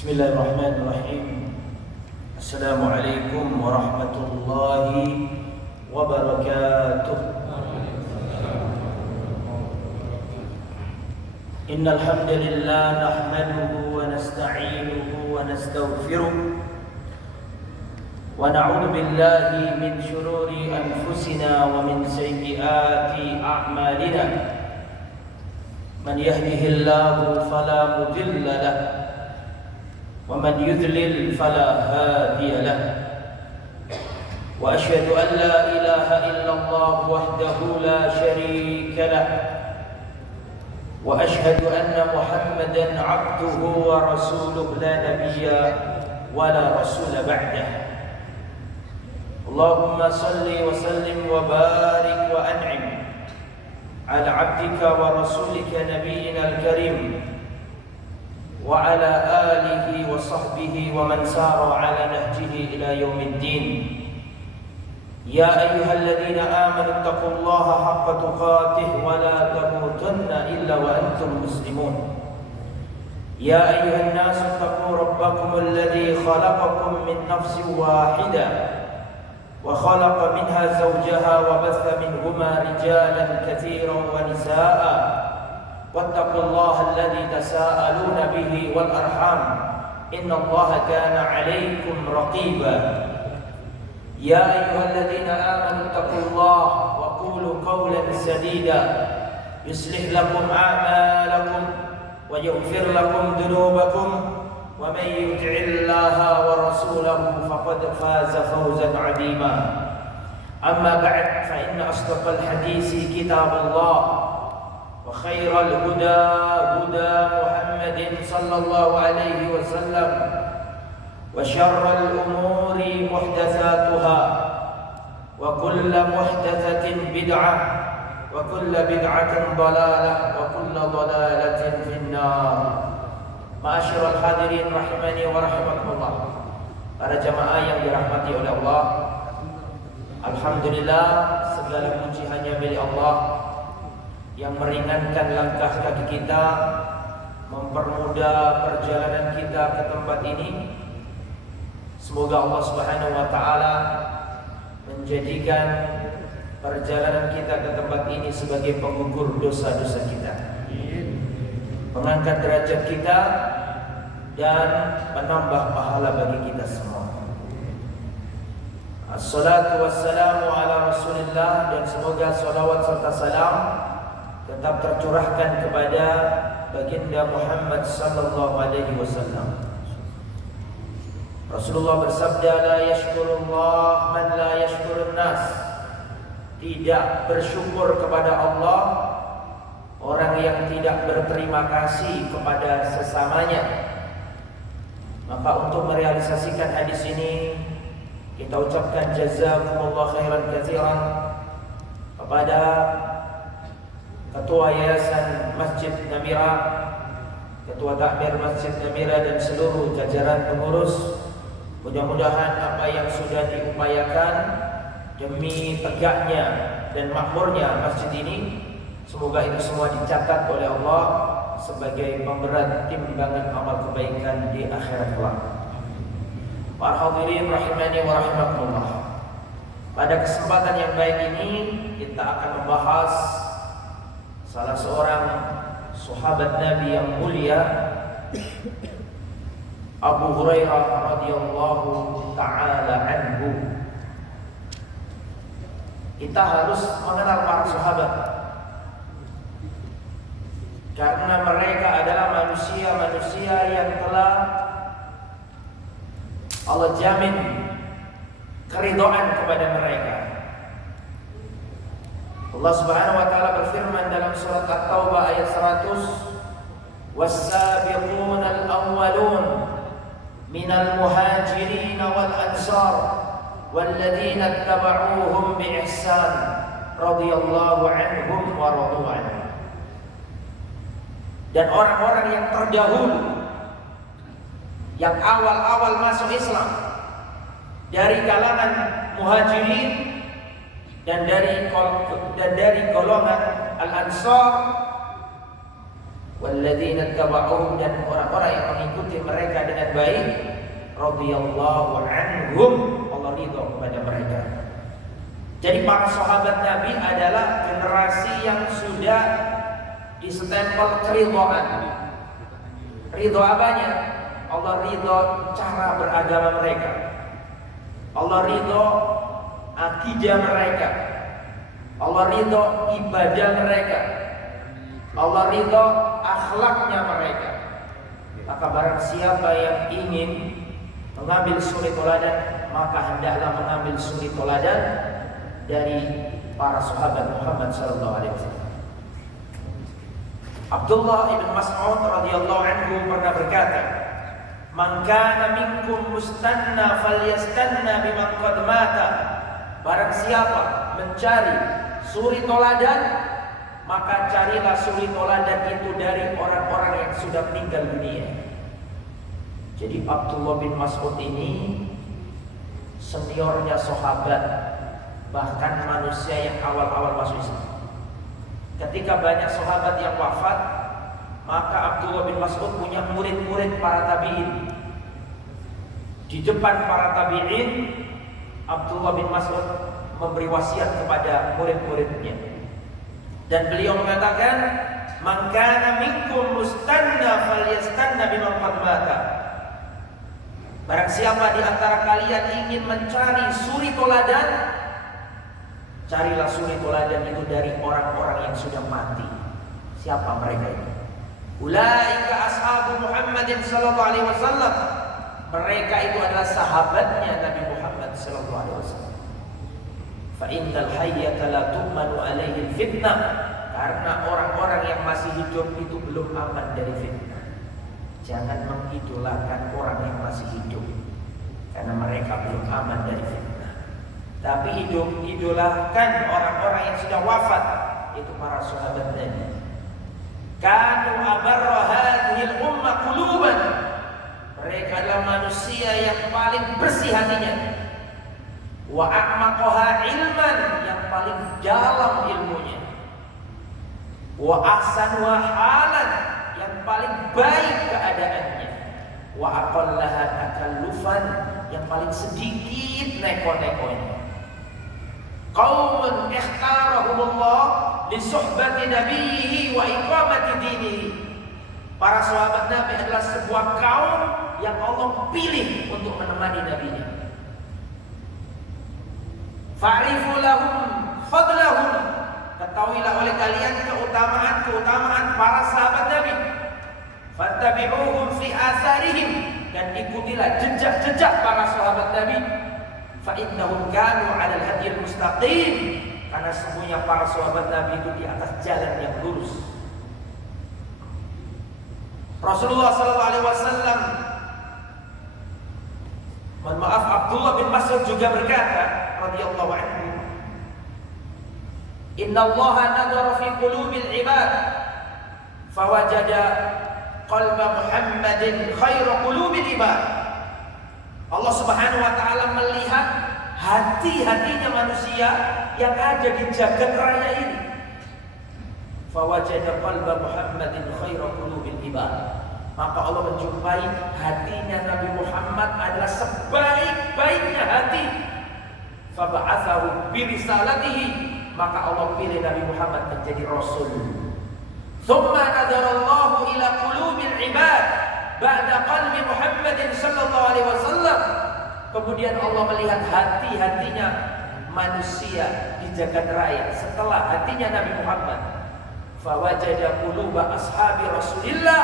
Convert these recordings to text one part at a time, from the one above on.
Bismillahirrahmanirrahim. Assalamualaikum warahmatullahi wabarakatuh. Innal hamdalillah nahmaduhu wa nasta'inuhu wa nastaghfiruh wa na'udzu billahi min shururi anfusina wa min sayyiati a'malina. Man yahdihillahu fala mudilla lahu ومن يضلل فلا هادي له وأشهد أن لا إله إلا الله وحده لا شريك له وأشهد أن محمدا عبده ورسوله لا نبي ولا رسول بعده اللهم صل وسلم وبارك وأنعم على عبدك ورسولك نبينا الكريم وعلى آله وصحبه ومن سار على نهجه إلى يوم الدين يا أيها الذين آمنوا اتقوا الله حق تقاته ولا تموتن إلا وأنتم مسلمون يا أيها الناس اتقوا ربكم الذي خلقكم من نفس واحدة وخلق منها زوجها وبث منهما رجالا كثيرا ونساء واتقوا الله الذي تساءلون به والأرحام إن الله كان عليكم رقيبا يا أيها الذين آمنوا اتقوا الله وقولوا قولا سديدا يصلح لكم أعمالكم ويغفر لكم ذنوبكم ومن يطع الله ورسوله فقد فاز فوزا عظيما أما بعد فإن أصدق الحديث كتاب الله وخير الهدى هدى محمد صلى الله عليه وسلم وشر الأمور محدثاتها وكل محدثة بدعة وكل بدعة ضلالة وكل ضلالة في النار. Ma'asyiral hadirin rahimani wa rahimakumullah. Para jamaah yang dirahmati oleh Allah, alhamdulillah segala puji hanya milik Allah yang meringankan langkah kaki kita, mempermudah perjalanan kita ke tempat ini. Semoga Allah Subhanahu wa taala menjadikan perjalanan kita ke tempat ini sebagai penggugur dosa-dosa kita, mengangkat derajat kita dan menambah pahala bagi kita semua. Assalatu wassalamu ala Rasulillah, dan semoga salawat serta salam tetap tercurahkan kepada baginda Muhammad sallallahu alaihi wasallam. Rasulullah bersabda, la yashkurullah man la yashkurun nas. Tidak bersyukur kepada Allah orang yang tidak berterima kasih kepada sesamanya. Maka untuk merealisasikan hadis ini, kita ucapkan jazakumullah khairan katsiran kepada Ketua Yayasan Masjid Namira, Ketua Takmir Masjid Namira, dan seluruh jajaran pengurus. Mudah-mudahan apa yang sudah diupayakan demi tegaknya dan makmurnya masjid ini, semoga itu semua dicatat oleh Allah sebagai pemberat timbangan amal kebaikan di akhirat kelak. Para hadirin rahimani wa rahimakumullah. Pada kesempatan yang baik ini kita akan membahas salah seorang sahabat Nabi yang mulia, Abu Hurairah radhiyallahu taala anhu. Kita harus mengenal para sahabat karena mereka adalah manusia-manusia yang telah Allah jamin keridhaan kepada mereka. Allah Subhanahu wa taala berfirman dalam surat At-Taubah ayat 100, "Was-sabiqunal awwalun minal muhajirin wal ansar walladzina ittaba'uuhum bi ihsan radhiyallahu anhum wa radu anhu." Dan orang-orang yang terdahulu, yang awal-awal masuk Islam dari kalangan muhajirin dan dari golongan Al-Ansar, walladzina tabauhum, dan orang-orang yang mengikuti mereka dengan baik, radhiyallahu anhum, Allah ridha kepada mereka. Jadi para sahabat Nabi adalah generasi yang sudah distempel keridhaan. Ridho apanya? Allah ridho cara beragama mereka, Allah ridho akidah mereka, Allah ridho ibadah mereka, Allah ridho akhlaknya mereka. Maka barang siapa yang ingin mengambil suri teladan, maka hendaklah mengambil suri teladan dari para sahabat Muhammad sallallahu alaihi wasallam. Abdullah ibn Mas'ud radhiyallahu anhu pernah berkata, "Man kana minkum mustanna falyastanna biman qad mata." Barang siapa mencari suri toladan, maka carilah suri toladan itu dari orang-orang yang sudah meninggal dunia. Jadi Abdullah bin Mas'ud ini seniornya sahabat, bahkan manusia yang awal-awal masuk Islam. Ketika banyak sahabat yang wafat, maka Abdullah bin Mas'ud punya murid-murid para tabi'in. Di depan para tabi'in, Abdullah bin Mas'ud memberi wasiat kepada murid-muridnya. Dan beliau mengatakan, "Man kana minkum mustanna falyastanna biman qad mata." Barang siapa di antara kalian ingin mencari suri toladan, carilah suri toladan itu dari orang-orang yang sudah mati. Siapa mereka itu? Ulaika ashabu Muhammadin sallallahu alaihi wasallam. Mereka itu adalah sahabatnya Nabi Muhammad sallallahu alaihi wasallam. Fa innal hayyata la tu'manu alaihi fitnah. Karena orang-orang yang masih hidup itu belum aman dari fitnah. Jangan mengidolakan orang yang masih hidup, karena mereka belum aman dari fitnah. Tapi idolakan orang-orang yang sudah wafat, itu para sahabat Nabi. Kanu abarra hadhil ummah quluban. Mereka adalah manusia yang paling bersih hatinya. Wa a'maqaha ilman, yang paling dalam ilmunya. Wa ahsanuha halan, yang paling baik keadaannya. Wa aqallaha takallufan, yang paling sedikit neko-nekonya. Qaumun ikhtarahumullah li suhbati nabiyhi wa iqamati dinihi. Para sahabat Nabi adalah sebuah kaum yang Allah pilih untuk menemani nabinya. Fa'rifu lahum fadlahum, ketahuilah oleh kalian keutamaan para sahabat Nabi. Fattabi'uhum fi atharihim, dan ikutilah jejak-jejak para sahabat Nabi. Fa innahum kanu 'alal hadiyil mustaqim, karena sesungguhnya para sahabat Nabi itu di atas jalan yang lurus. Rasulullah sallallahu alaihi wasallam, Abdullah bin Mas'ud juga berkata radhiyallahu anhu, "Innallaha nadhara fi qulubil ibad fawajada qalba Muhammadin khairu qulubil ibad." Allah Subhanahu wa taala melihat hati-hatinya manusia yang ada di jagat raya ini. Fawajada qalba Muhammadin khairu qulubil ibad. Maka Allah menjumpai hatinya Nabi Muhammad adalah sebaik-baiknya hati. Faba'athahu birisalatihi, maka Allah pilih Nabi Muhammad menjadi Rasul. Thumma nadarallahu ila qulubil ibad ba'da qalbi Muhammadin sallallahu alaihi wasallam. Kemudian Allah melihat hati-hatinya manusia di jagat raya setelah hatinya Nabi Muhammad. Fawajada quluba ashabi Rasulillah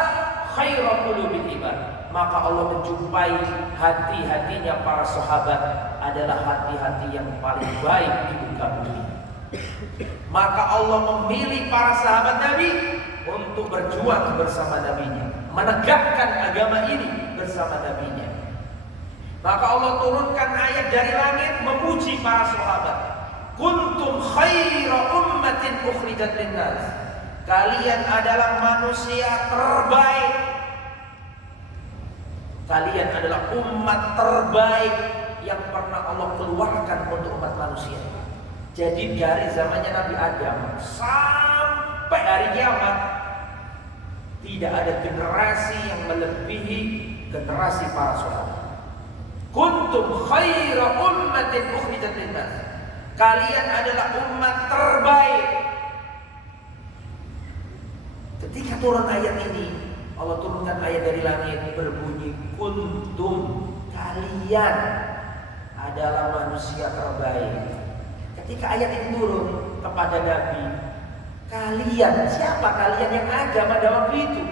khairu qulubil ibad. Maka Allah menjumpai hati-hatinya para sahabat adalah hati-hati yang paling baik di muka bumi. Maka Allah memilih para sahabat Nabi untuk berjuang bersama Nabi-Nya, menegakkan agama ini bersama Nabi-Nya. Maka Allah turunkan ayat dari langit memuji para sahabat. Kuntum khaira ummatin ukhrijat linnas. Kalian adalah manusia terbaik. Kalian adalah umat terbaik yang pernah Allah keluarkan untuk umat manusia. Jadi dari zamannya Nabi Adam sampai hari kiamat, Tidak ada generasi yang melebihi generasi para sahabat. Kuntum khaira ummatin ukhrijat lin-nas. Kalian adalah umat terbaik. Ketika turun ayat ini, Allah turunkan ayat dari langit berbunyi kuntum, kalian adalah manusia terbaik. Ketika ayat ini turun kepada Nabi, kalian, siapa kalian yang ada pada waktu itu?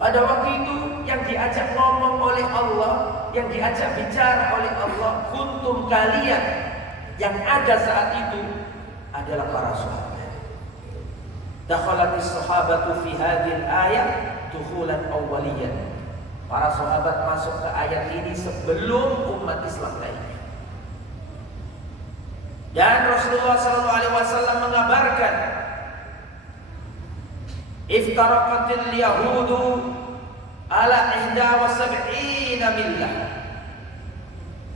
Pada waktu itu yang diajak ngomong oleh Allah, yang diajak bicara oleh Allah, kuntum, kalian yang ada saat itu adalah para sahabat. Dakhalatis sahabatu fi hadhil ayat dukhulan awwaliyan. Para sahabat masuk ke ayat ini sebelum umat Islam lainnya. Dan Rasulullah SAW mengabarkan, iftaraqatil yahudu ala 71 millah.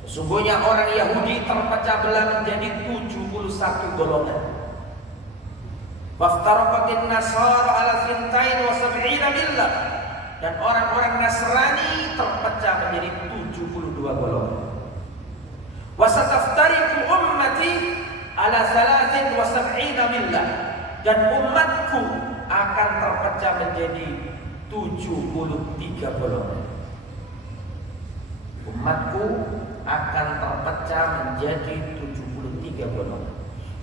Sesungguhnya orang Yahudi terpecah belah menjadi 71 golongan. Waftaraqatin nasara ala 72 millah. Dan orang-orang Nasrani terpecah menjadi 72 golongan. Wasataftariqu ummati ala 73 millah. Dan umatku akan terpecah menjadi 73 golongan. Umatku akan terpecah menjadi 73 golongan.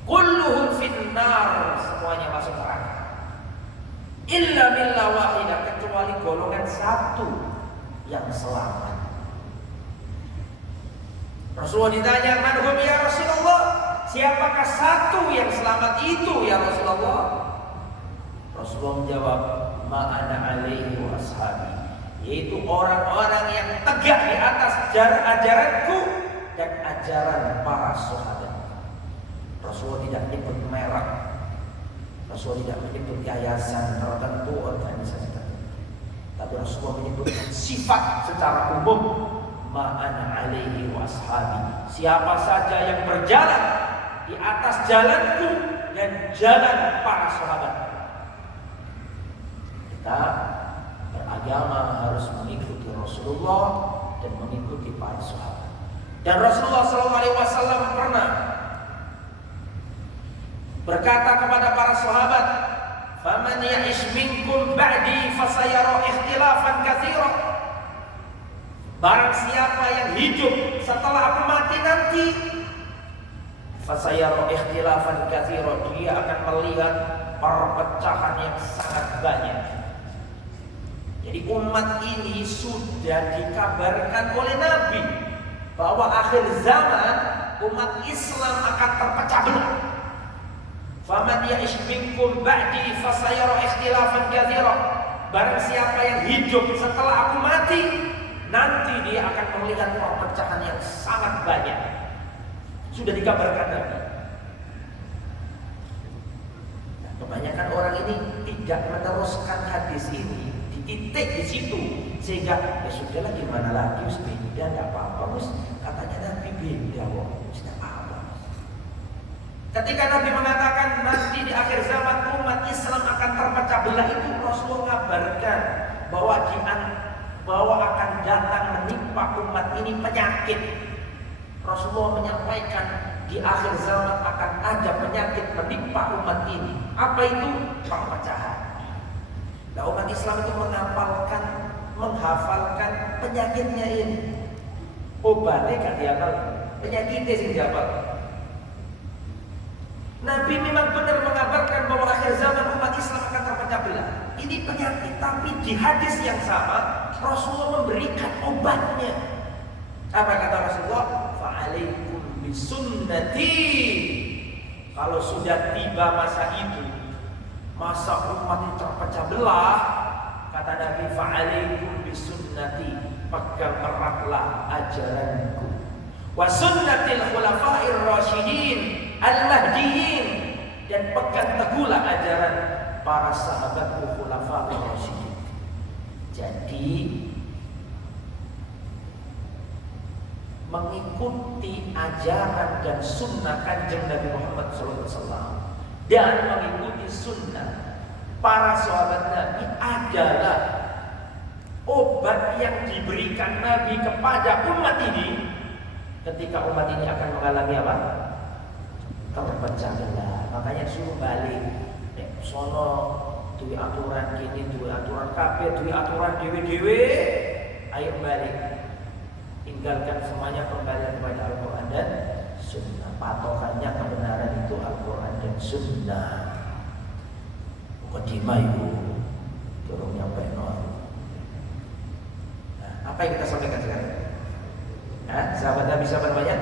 Kulluhum finnar, semuanya masuk neraka. Illa billah wahidah, kecuali golongan satu yang selamat. Rasulullah ditanya, "Man hum ya Rasulullah?" Siapakah satu yang selamat itu ya Rasulullah? Rasulullah menjawab, "Ma ana alaihi wa ashabi." Yaitu orang-orang yang tegak di atas ajaranku dan ajaran para sahabat. Rasulullah tidak menyebut merek. Rasulullah tidak menyebut yayasan tertentu, organisasi tertentu. Tapi Rasulullah menyebutkan sifat secara umum. Ma'ana alaihi wa ashabi. Siapa saja yang berjalan di atas jalanku dan jalan para sahabat. Kita beragama harus mengikuti Rasulullah dan mengikuti para sahabat. Dan Rasulullah SAW pernah berkata kepada para sahabat, "Faman ya'ish minkum ba'di fasayara ikhtilafan katsira." Barang siapa yang hidup setelah aku mati nanti, fasayara ikhtilafan katsira, dia akan melihat perpecahan yang sangat banyak. Jadi umat ini sudah dikabarkan oleh Nabi bahwa akhir zaman umat Islam akan terpecah belah. Faman ya'ish minkum ba'di fasayara ikhtilafan katsira. Barang siapa yang hidup setelah aku mati, nanti dia akan melihat perpecahan yang sangat banyak. Sudah dikabarkan Nabi. Nah, kebanyakan orang ini tidak meneruskan hadis ini di titik di situ, sehingga ya sudahlah, gimana lagi, beda, tidak apa-apa, katanya Nabi beda, tidak apa-apa. Ketika Nabi mengatakan nanti di akhir zaman umat Islam akan terpecah belah, itu Rasulullah mengabarkan bahwa akan datang menimpa umat ini penyakit. Rasulullah menyampaikan di akhir zaman akan ada penyakit menimpa umat ini. Apa itu? Perpecahan. Nah, umat Islam itu menghafalkan penyakitnya ini. Obatnya kan dihafal, penyakitnya sih dihafal. Nabi memang benar mengabarkan bahwa akhir zaman umat Islam akan terpecah belah. Ini penyakit, tapi di hadis yang sama Rasulullah memberikan obatnya. Apa kata Rasulullah? Fa'alaikum bisunnati. Kalau sudah tiba masa itu, masa umat ini terpecah belah, kata Nabi, fa'alaikum bisunnati, pegang eratlah ajaranku. Wa sunnatil khulafa'ir rasyidin al-mahdiyyin, dan pegang teguhlah ajaran para sahabatku khulafa'ir rasyidin. Jadi mengikuti ajaran dan sunnah kanjeng Nabi Muhammad SAW dan mengikuti sunnah para sahabat Nabi adalah obat yang diberikan Nabi kepada umat ini ketika umat ini akan mengalami apa? Terpecah belah. Makanya suruh balik. Sono duwe aturan gini, duwe aturan kabeh, duwe aturan dewe-dewe. Ayo balik. Tinggalkan semuanya, kembali kepada Al-Quran dan Sunnah. Patokannya kebenaran itu Al-Quran dan Sunnah. Mukadimah ibu turun nyampe nol. Nah, apa yang kita sampaikan sekarang? Sahabat Nabi siapa namanya?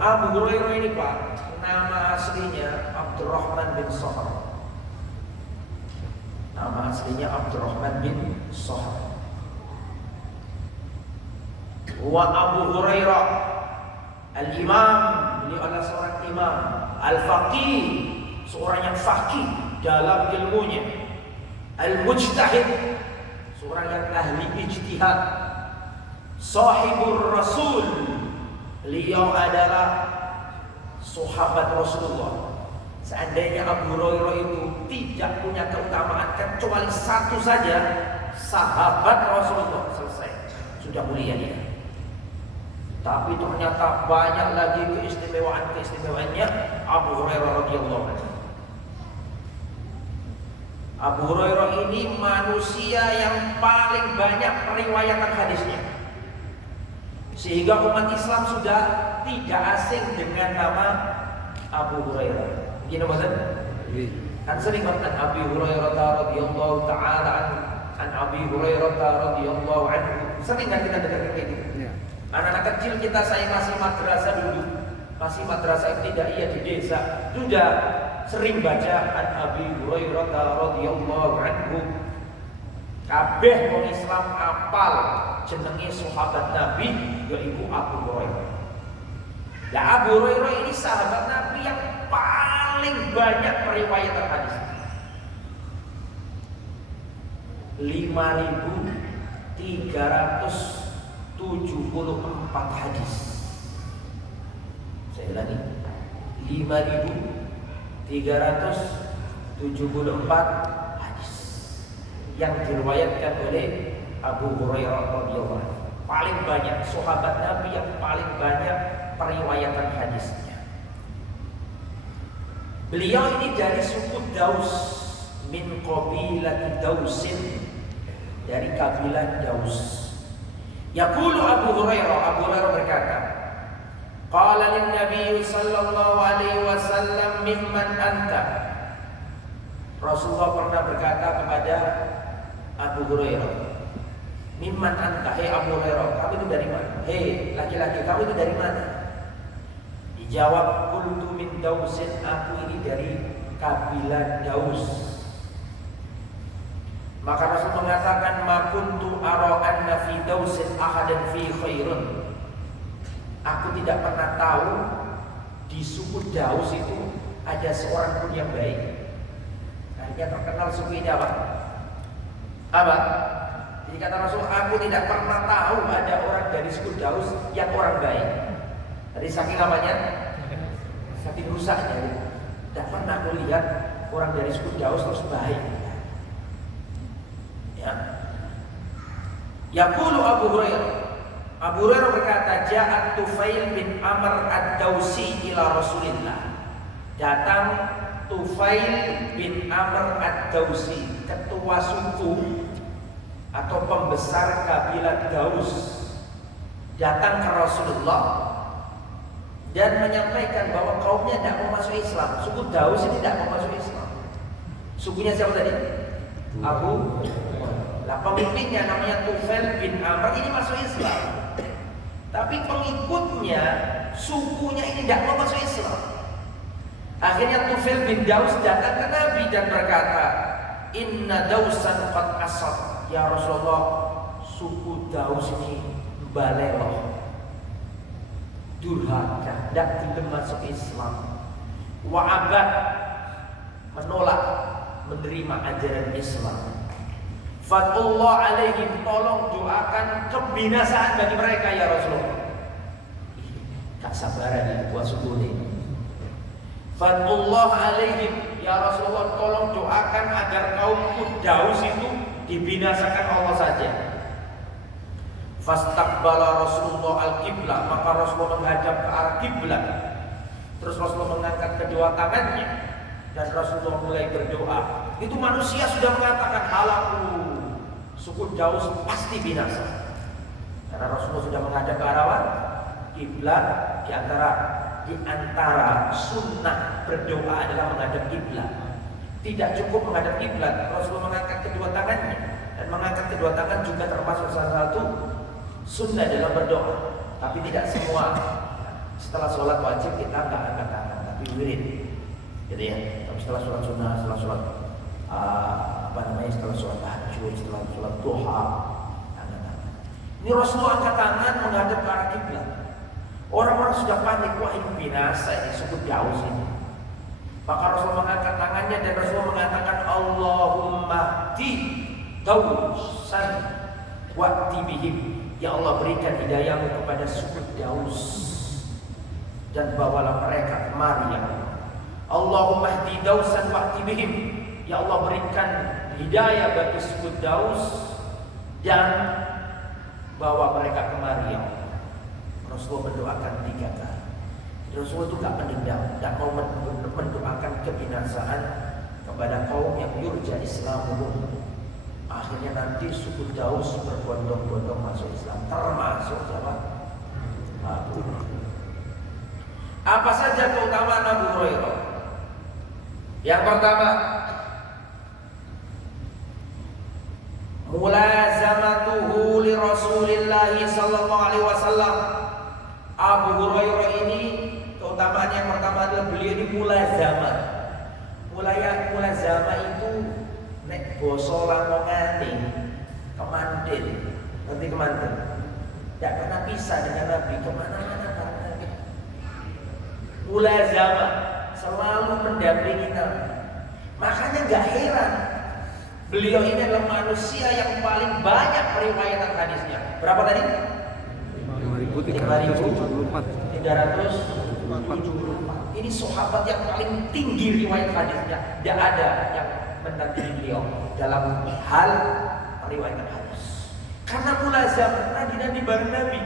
Abu Hurairah ini Pak, nama aslinya Abdurrahman bin Sakhar. Nama aslinya Abdurrahman bin Sakhar. Wa Abu Hurairah al-Imam, beliau adalah seorang imam, al-faqih, seorang yang faqih dalam ilmunya, al-mujtahid, seorang yang ahli ijtihad, sahibur Rasul, beliau adalah sahabat Rasulullah. Seandainya Abu Hurairah itu tidak punya keutamaan kecuali satu saja, sahabat Rasulullah, selesai, sudah mulia dia. Tapi ternyata banyak lagi keistimewaan-keistimewaannya Abu Hurairah radhiyallahu anhu. Abu Hurairah ini manusia yang paling banyak periwayatan hadisnya, sehingga umat Islam sudah tidak asing dengan nama Abu Hurairah. Gini maksudnya? Kan sering banget Abi Hurairah radhiyallahu taala an Abi Hurairah radhiyallahu anhu. Sering kan kita dengar kayak gitu. Anak-anak kecil kita, saya masih madrasah dulu, masih madrasah ibtidaiyah di desa, sudah sering baca an Abi Hurairah radhiyallahu anhu. Kabeh wong Islam apal jenenge sahabat Nabi yaiku Abu Hurairah. Lah Abu Hurairah ini sahabat Nabi yang paling banyak periwayatan hadis. 5.374 hadis. Saya ulangi, 5.374 hadis yang diriwayatkan oleh Abu Hurairah radhiyallahu anhu. Paling banyak sahabat Nabi yang paling banyak periwayatan hadisnya. Beliau ini dari suku Daus, min qabilati Dausin, dari kabilah Daus. Yaqulu Abu Hurairah berkata, qala lin Nabi sallallahu alaihi wasallam mimman anta. Rasulullah pernah berkata kepada Abu Hurairah, mimman anta, hei Abu Hurairah, kamu itu dari mana? Hei laki-laki, kamu itu dari mana? Dijawab, qultu min Dausin, aku ini dari kabilah Daus. Maka Rasul mengatakan, ma kuntu ara anna fi Dausin ahadan fi khairun. Aku tidak pernah tahu di suku Daus itu ada seorang pun yang baik. Akhirnya terkenal suku ini apa? Apa? Jadi kata Rasul, aku tidak pernah tahu ada orang dari suku Daus yang orang baik. Tadi saking apanya? Saking rusaknya. Tidak pernah aku lihat orang dari suku Daus terus baik. Ya. Yaqulu Abu Hurairah. Abu Hurairah berkata, ja'at Tufail bin Amr ad-Dausi ila Rasulillah. Datang Tufail bin Amr ad-Dausi, ketua suku atau pembesar kabilah Daus, datang ke Rasulullah dan menyampaikan bahwa kaumnya tidak mau masuk Islam. Suku Daus ini tidak mau masuk Islam. Sukunya siapa tadi? Abu. Nah, pemimpinnya namanya Tufail bin Amr ini masuk Islam. Tapi pengikutnya, sukunya ini tidak mau masuk Islam. Akhirnya Tufail bin Daus datang ke Nabi dan berkata, inna Dausan qad asad. Ya Rasulullah, suku Daus ini baleloh, durhaka, tidak belum masuk Islam. Wa'abad, menolak menerima ajaran Islam. Fatullah alaihim, tolong doakan kebinasaan bagi mereka ya Rasulullah. Tak sabaran ini buat suku ini. Fatullah alaihim, ya Rasulullah, tolong doakan Daus itu dibinasakan Allah saja. Fastaqbala Rasulullah al-qiblah, maka Rasulullah menghadap ke arah kiblat. Terus Rasulullah mengangkat kedua tangannya dan Rasulullah mulai berdoa. Itu manusia sudah mengatakan halaku, suku Daus pasti binasa. Karena Rasulullah sudah menghadap ke arah kiblat. Di antara sunnah berdoa adalah menghadap kiblat. Tidak cukup menghadap kiblat, Rasulullah mengangkat kedua tangannya, dan mengangkat kedua tangan juga termasuk salah satu sunnah dalam berdoa. Tapi tidak semua. Setelah sholat wajib kita nggak angkat tangan, tapi wirid, gitu ya. Tapi setelah sholat sunnah, setelah sholat setelah sholat tahajud, setelah sholat duha, angkat tangan. Ini Rasulullah angkat tangan menghadap ke arah kiblat. Orang-orang sudah panik, wah ini binasa ini suku Daus ini. Maka Rasulullah mengangkat tangannya dan Rasulullah mengatakan Allahumma di Dausan wa'ti bihim. Ya Allah, berikan hidayahmu kepada suku Daus dan bawalah mereka kemari ya Allah. Allahumma di Dausan wa'ti bihim. Ya Allah, berikan hidayah bagi suku Daus dan bawa mereka kemari ya Allah. Rasulullah mendoakan 3 kali. Rasulullah itu gak mendendam, gak mau mendoakan kebinasaan kepada kaum yang yurja Islamuhum. Akhirnya nanti suku Daus berbondong-bondong masuk Islam, termasuk siapa? Abu Hurairah. Apa saja keutamaan Abu Hurairah? Yang pertama, mulazamatuhu li Rasulillah sallallahu alaihi wasallam. Abu Hurairah ini keutamaan yang pertama adalah beliau ini mulazamah. Mulazamah itu nek basa Lamongan kemandil. Ngerti kemandil? Tidak pernah pisah dengan Nabi, kemana-mana bareng Nabi. Mulazamah, selalu mendampingi Nabi. Makanya gak heran beliau ini adalah manusia yang paling banyak periwayatan hadisnya. Berapa tadi? 5.374. Ini sahabat yang paling tinggi riwayat hadisnya. Tidak ada yang mendapati beliau dalam hal riwayat hadis. Karena mulazam nadi bareng Nabi.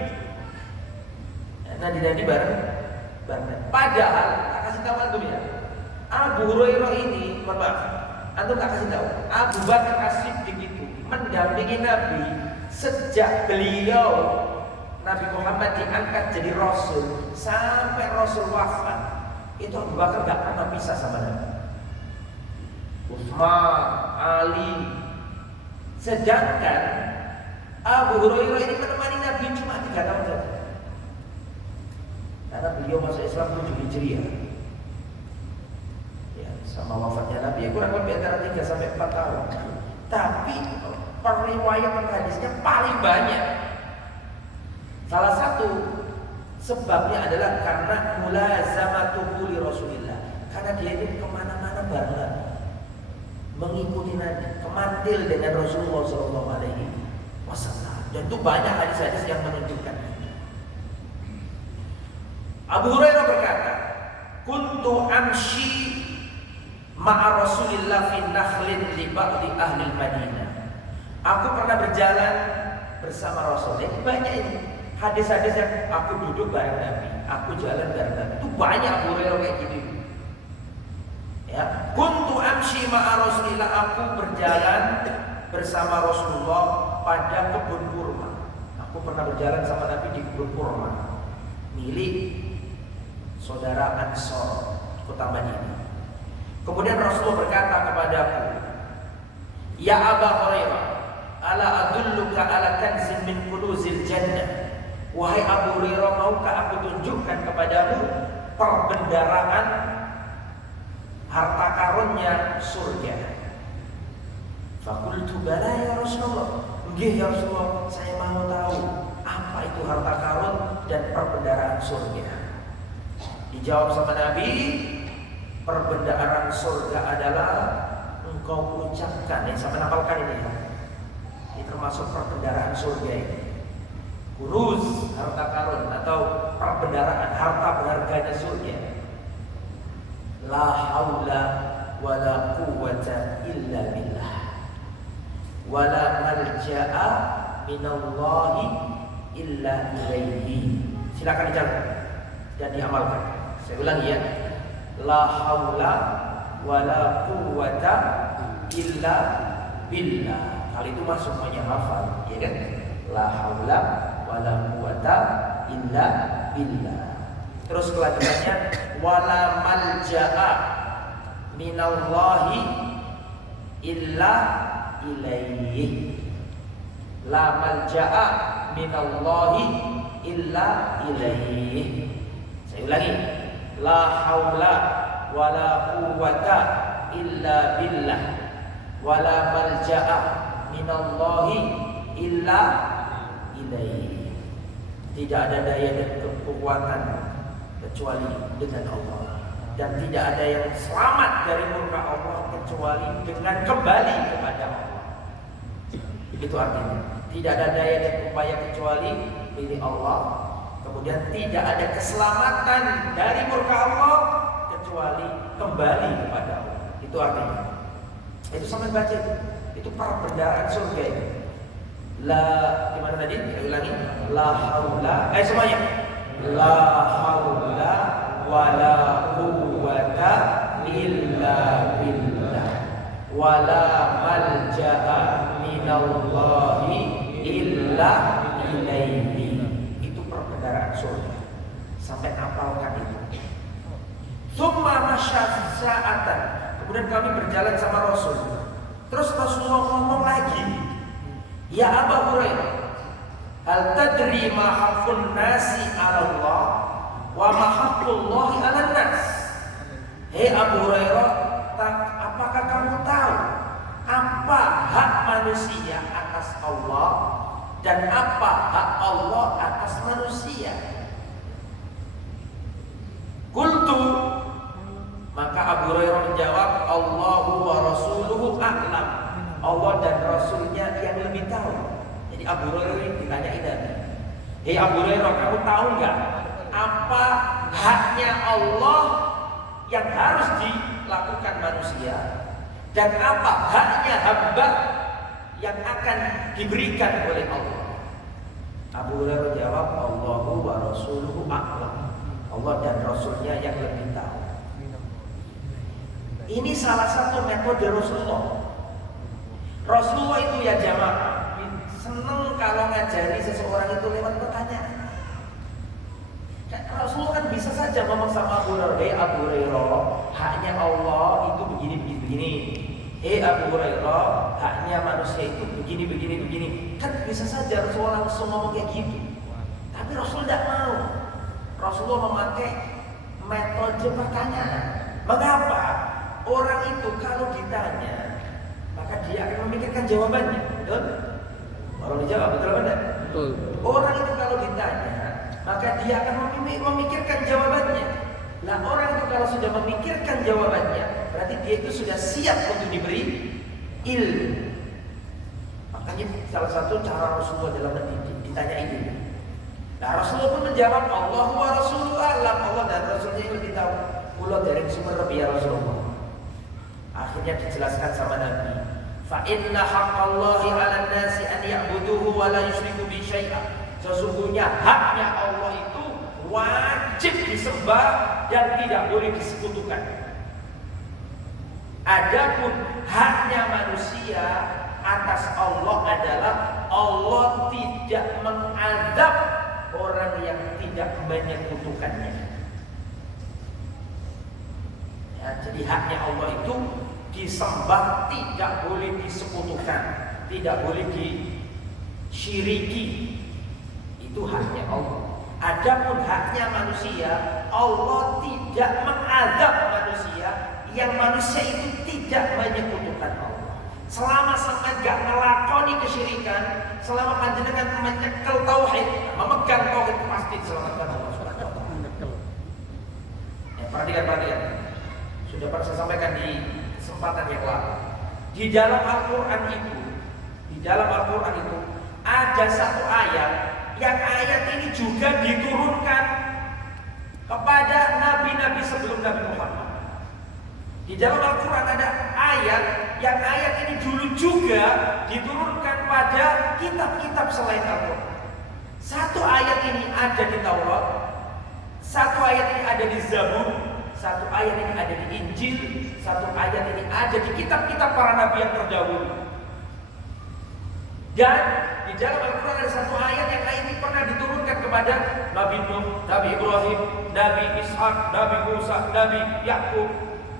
Nadi bareng Nabi. Padahal tak kasih tahu antum ya. Abu Hurairah ini, maaf, antum tak kasih tahu. Abu Bakar As-Siddiq itu mendampingi Nabi sejak beliau Nabi Muhammad diangkat jadi Rasul sampai Rasul wafat. Itu Abu Bakar gak pernah pisah sama Nabi. Utsman, Ali. Sedangkan Abu Hurairah ini menemani Nabi cuma 3 tahun saja. Karena beliau masuk Islam 7 Hijriah. Ya, sama wafatnya Nabi kurang lebih antara 3 sampai 4 tahun. Tapi periwayatan hadisnya paling banyak. Salah satu sebabnya adalah karena mulazamatuhu li Rasulillah. Karena dia itu kemana-mana bareng, mengikuti Nabi, kemandil dengan Rasulullah SAW. Dan itu banyak hadis-hadis yang menunjukkan. Abu Hurairah berkata, "Kuntu amshi ma'a Rasulillah fi nakhlin li ba'di ahli Madinah." Aku pernah berjalan bersama Rasul. Jadi banyak ini hadis-hadis yang aku duduk bareng Nabi, aku jalan bareng Nabi. Itu banyak Abu Hurairah kayak gitu. Ya, kuntu amshi ma'a Rasulillah, aku berjalan bersama Rasulullah pada kebun kurma. Aku pernah berjalan sama Nabi di kebun kurma milik saudara Ansor kota Madinah. Kemudian Rasulullah berkata kepadaku, "Ya Abu Hurairah, ala adulluka ala kanzin min kunuzil jannah." Wahai Abu Hurairah, maukah aku tunjukkan kepadamu perbendaraan harta karunnya surga? Fakultu bala ya Rasulullah. Nggih ya Rasulullah, saya mau tahu apa itu harta karun dan perbendaraan surga. Dijawab sama Nabi, perbendaraan surga adalah engkau ucapkan, yang sama nafalkan ini ya. Ini termasuk perbendaraan surga ini. Kuruz, harta karun atau perbendaraan harta berharganya surga. La haula wala quwwata illa billah. wala malja'a minallahi illa ilaihi. Silakan dicatat dan diamalkan. Saya ulangi ya. La haula wala quwwata illa billah. Hal itu mah semuanya hafal, ya kan? La haula wala quwwata illa billah. Terus kelanjutannya wala malja'a minallahi illa ilaihi. La malja'a minallahi illa ilaihi. Saya ulangi. La haula wala quwwata illa billah. Wala malja'a minallahi illa ilaihi. Tidak ada daya dan kekuatan kecuali dengan Allah, dan tidak ada yang selamat dari murka Allah kecuali dengan kembali kepada Allah. Itu artinya tidak ada daya dan upaya kecuali milik Allah. Kemudian tidak ada keselamatan dari murka Allah kecuali kembali kepada Allah. Itu artinya. Itu sampai baca itu. Itu para bendaraan surga itu. La gimana tadi? Saya ulangi. La haula. Semuanya. La haula wala quwwata illa billah. Wala malja'a minallahi illa ilaihi. Itu perbendaharaan surga. Sampai hafalkan itu. Tsumma masya sa'atan. Kemudian kami berjalan sama Rasul. Terus Rasulullah ngomong lagi, ya Abu Hurairah, hal tadri ma haqqun nasi 'ala Allah wa ma haqqullahi 'alan nas? Hei Abu Hurairah, apakah kamu tahu apa hak manusia atas Allah dan apa hak Allah atas manusia? Qultu, maka Abu Hurairah menjawab, Allahu wa rasuluhu a'lam. Allah dan Rasulnya yang lebih tahu. Jadi Abu Hurairah ditanyain Nabi, hei Abu Hurairah, kamu tahu nggak apa haknya Allah yang harus dilakukan manusia dan apa haknya hamba yang akan diberikan oleh Allah? Abu Hurairah jawab, Allahu wa rasuluhu a'lam. Allah dan Rasulnya yang lebih tahu. Ini salah satu metode Rasulullah. Rasulullah itu ya jamaah seneng kalau ngajari seseorang itu lewat pertanyaan. Rasulullah kan bisa saja ngomong sama Abu Hurairah, Abu Hurairah, haknya Allah itu begini begini. Abu Hurairah, haknya manusia itu begini begini begini. Kan bisa saja Rasulullah langsung ngomong kayak gitu. Tapi Rasul tidak mau. Rasulullah memakai metode pertanyaan. Mengapa? Orang itu kalau ditanya, maka dia akan memikirkan jawabannya. Betul? Orang dijawab, betul apa tidak? Betul. Orang itu kalau ditanya, maka dia akan memikirkan jawabannya. Nah, orang itu kalau sudah memikirkan jawabannya, berarti dia itu sudah siap untuk diberi ilmu. Makanya salah satu cara Rasulullah dalam mendidik, ditanya ini. Nah, Rasulullah pun menjawab, Allahu wa rasuluhu a'lam. Allah dan Rasulnya yang lebih tahu. Pulau dari sumber lebih ya Rasulullah. Akhirnya dijelaskan sama Nabi, fa inna haqqallahi 'alan nasi an ya'buduhu wa la yusyriku bi syai'a. Sesungguhnya haknya Allah itu wajib disembah dan tidak boleh disekutukan. Adapun haknya manusia atas Allah adalah Allah tidak mengadab orang yang tidak menyekutukannya. Ya, jadi haknya Allah itu disembah, tidak boleh disekutukan, tidak boleh disyiriki. Itu haknya Allah. Adapun haknya manusia, Allah tidak mengadab manusia yang manusia itu tidak menyekutukan Allah. Selama sampai gak ngelakoni kesyirikan, selama panjenengan menyekel tauhid, memegang tauhid, pasti diselamatkan Allah Subhanahu wa taala. Perhatikan. Sudah pernah saya sampaikan di kesempatan yang lalu. Di dalam Al-Quran itu ada satu ayat yang ayat ini juga diturunkan kepada nabi-nabi sebelum Nabi Muhammad. Di dalam Al-Quran ada ayat yang ayat ini dulu juga diturunkan pada kitab-kitab selain Al-Quran. Satu ayat ini ada di Taurat, satu ayat ini ada di Zabur, satu ayat ini ada di Injil, satu ayat ini ada di kitab-kitab para nabi yang terdahulu. Dan di dalam Al-Quran ada satu ayat yang ini pernah diturunkan kepada Nabi Nuh, Nabi Ibrahim, Nabi Ishak, Nabi Musa, Nabi Yakub.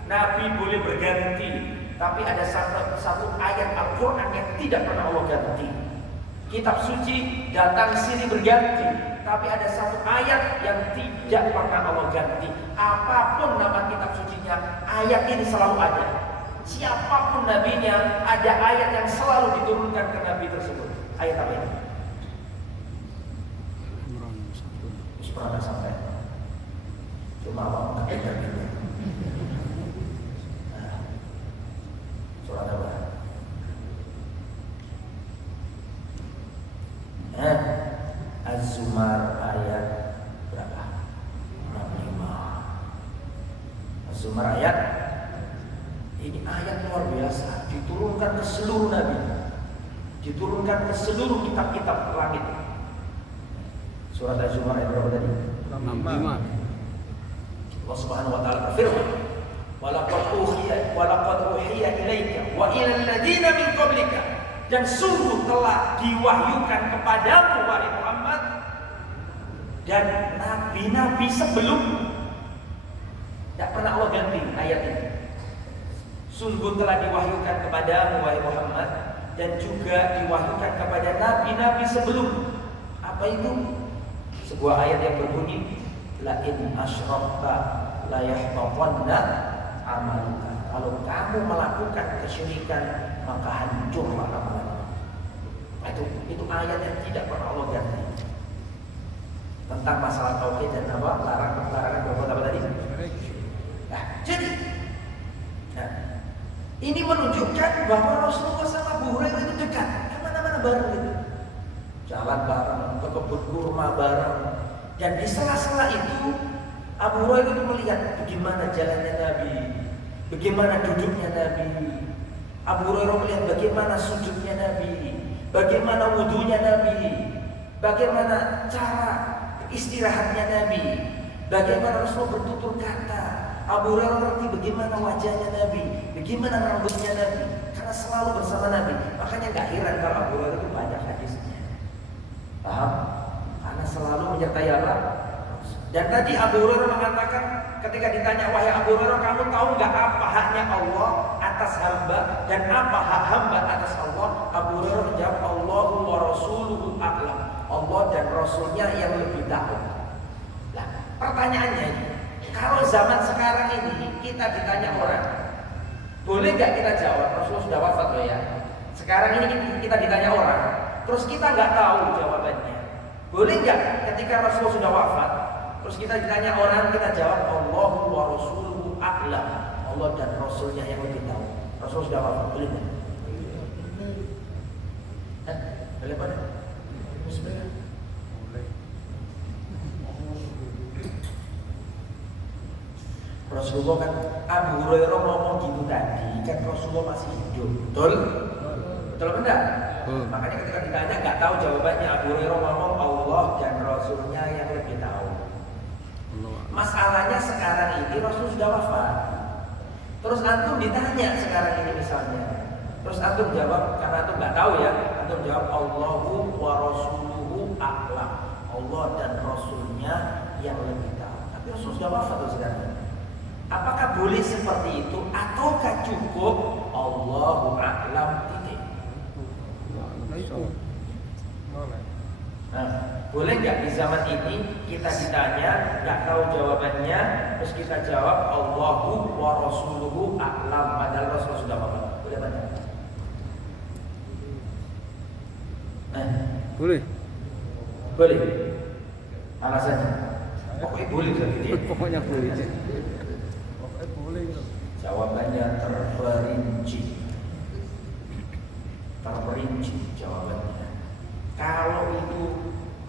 Nabi boleh berganti, tapi ada satu ayat Al-Quran yang tidak pernah Allah ganti. Kitab suci datang sini berganti, tapi ada satu ayat yang tidak pernah Allah ganti. Apapun nama kitab sucinya, ayat ini selalu ada. Siapapun nabinya, ada ayat yang selalu diturunkan ke nabi tersebut. Ayat apa ini? Pernah sampai. Cuma Allah nggak gitu. Surat apa? Az-Zumar ayat berapa? 65. Az-Zumar ayat ini ayat luar biasa, diturunkan ke seluruh nabi, diturunkan ke seluruh kitab-kitab langit. Surat Az-Zumar ayat berapa tadi? 65. Allah Subhanahu wa taala berfirman, "Walaqad uhiya ilaika wa ilal ladzina min qablika." Dan sungguh telah diwahyukan kepadamu wahai Muhammad dan nabi-nabi sebelum. Tidak pernah Allah ganti ayat ini. Sungguh telah diwahyukan kepadamu wahai Muhammad dan juga diwahyukan kepada nabi-nabi sebelum. Apa itu? Sebuah ayat yang berbunyi, la in asyrakta la yahbatanna amaluka. Kalau kamu melakukan kesyirikan, maka hancurlah amalanmu. Itu ayat yang tidak pernah Allah ganti. Tentang masalah tauhid dan apa? Larangan berbuat apa tadi? Nah, jadi ini menunjukkan bahwa Rasulullah sama Abu Hurairah itu dekat, kemana-mana bareng gitu. Jalan bareng, ke kebun kurma bareng. Dan di sela-sela itu Abu Hurairah itu melihat bagaimana jalannya Nabi, bagaimana duduknya Nabi. Abu Hurairah melihat bagaimana sujudnya Nabi, bagaimana wudunya Nabi, bagaimana cara istirahatnya Nabi, bagaimana Rasulullah bertutur kata. Abu Hurairah ngerti bagaimana wajahnya Nabi, bagaimana rambutnya Nabi, karena selalu bersama Nabi. Makanya gak heran kalau Abu Hurairah itu banyak hadisnya. Paham? Karena selalu menyertai apa? Dan tadi Abu Hurairah mengatakan ketika ditanya, wahai Abu Hurairah, kamu tahu gak apa haknya Allah atas hamba dan apa hak hamba atas Allah? Abu Hurairah menjawab, Allahu wa rasuluhu a'lam. Allah dan Rasulnya yang lebih tahu. Nah, pertanyaannya ini, kalau zaman sekarang ini kita ditanya orang, boleh gak kita jawab? Rasulullah sudah wafat loh ya. Sekarang ini kita ditanya orang, terus kita gak tahu jawabannya. Boleh gak ketika Rasulullah sudah wafat, terus kita ditanya orang, kita jawab Allahu wa rasuluhu a'lam. Allah dan Rasulnya yang lebih tahu. Rasul sudah wafat, boleh gak? Boleh pada? Bismillah. Rasulullah kan, Abu Hurairah ngomong gitu tadi, kan Rasulullah masih hidup, betul? Betul benar? Makanya ketika ditanya nggak tahu jawabannya, Abu Hurairah ngomong Allah dan Rasulnya yang lebih tahu. Masalahnya sekarang ini Rasul sudah wafat. Terus antum ditanya sekarang ini misalnya, terus antum jawab, karena antum nggak tahu ya, antum jawab Allahu wa rasuluhu a'lam. Allah dan Rasulnya yang lebih tahu. Tapi Rasul sudah wafat tuh sekarang. Apakah boleh seperti itu ataukah cukup Allahu a'lam titik? Nah, boleh nggak di zaman ini kita ditanya nggak tahu jawabannya, terus kita jawab Allahu wa rasuluhu a'lam, padahal Rasul sudah wafat? Boleh apa? Boleh. Boleh. Alasannya? Pokoknya boleh seperti ini. Pokoknya boleh. Jawabannya terperinci jawabannya. Kalau itu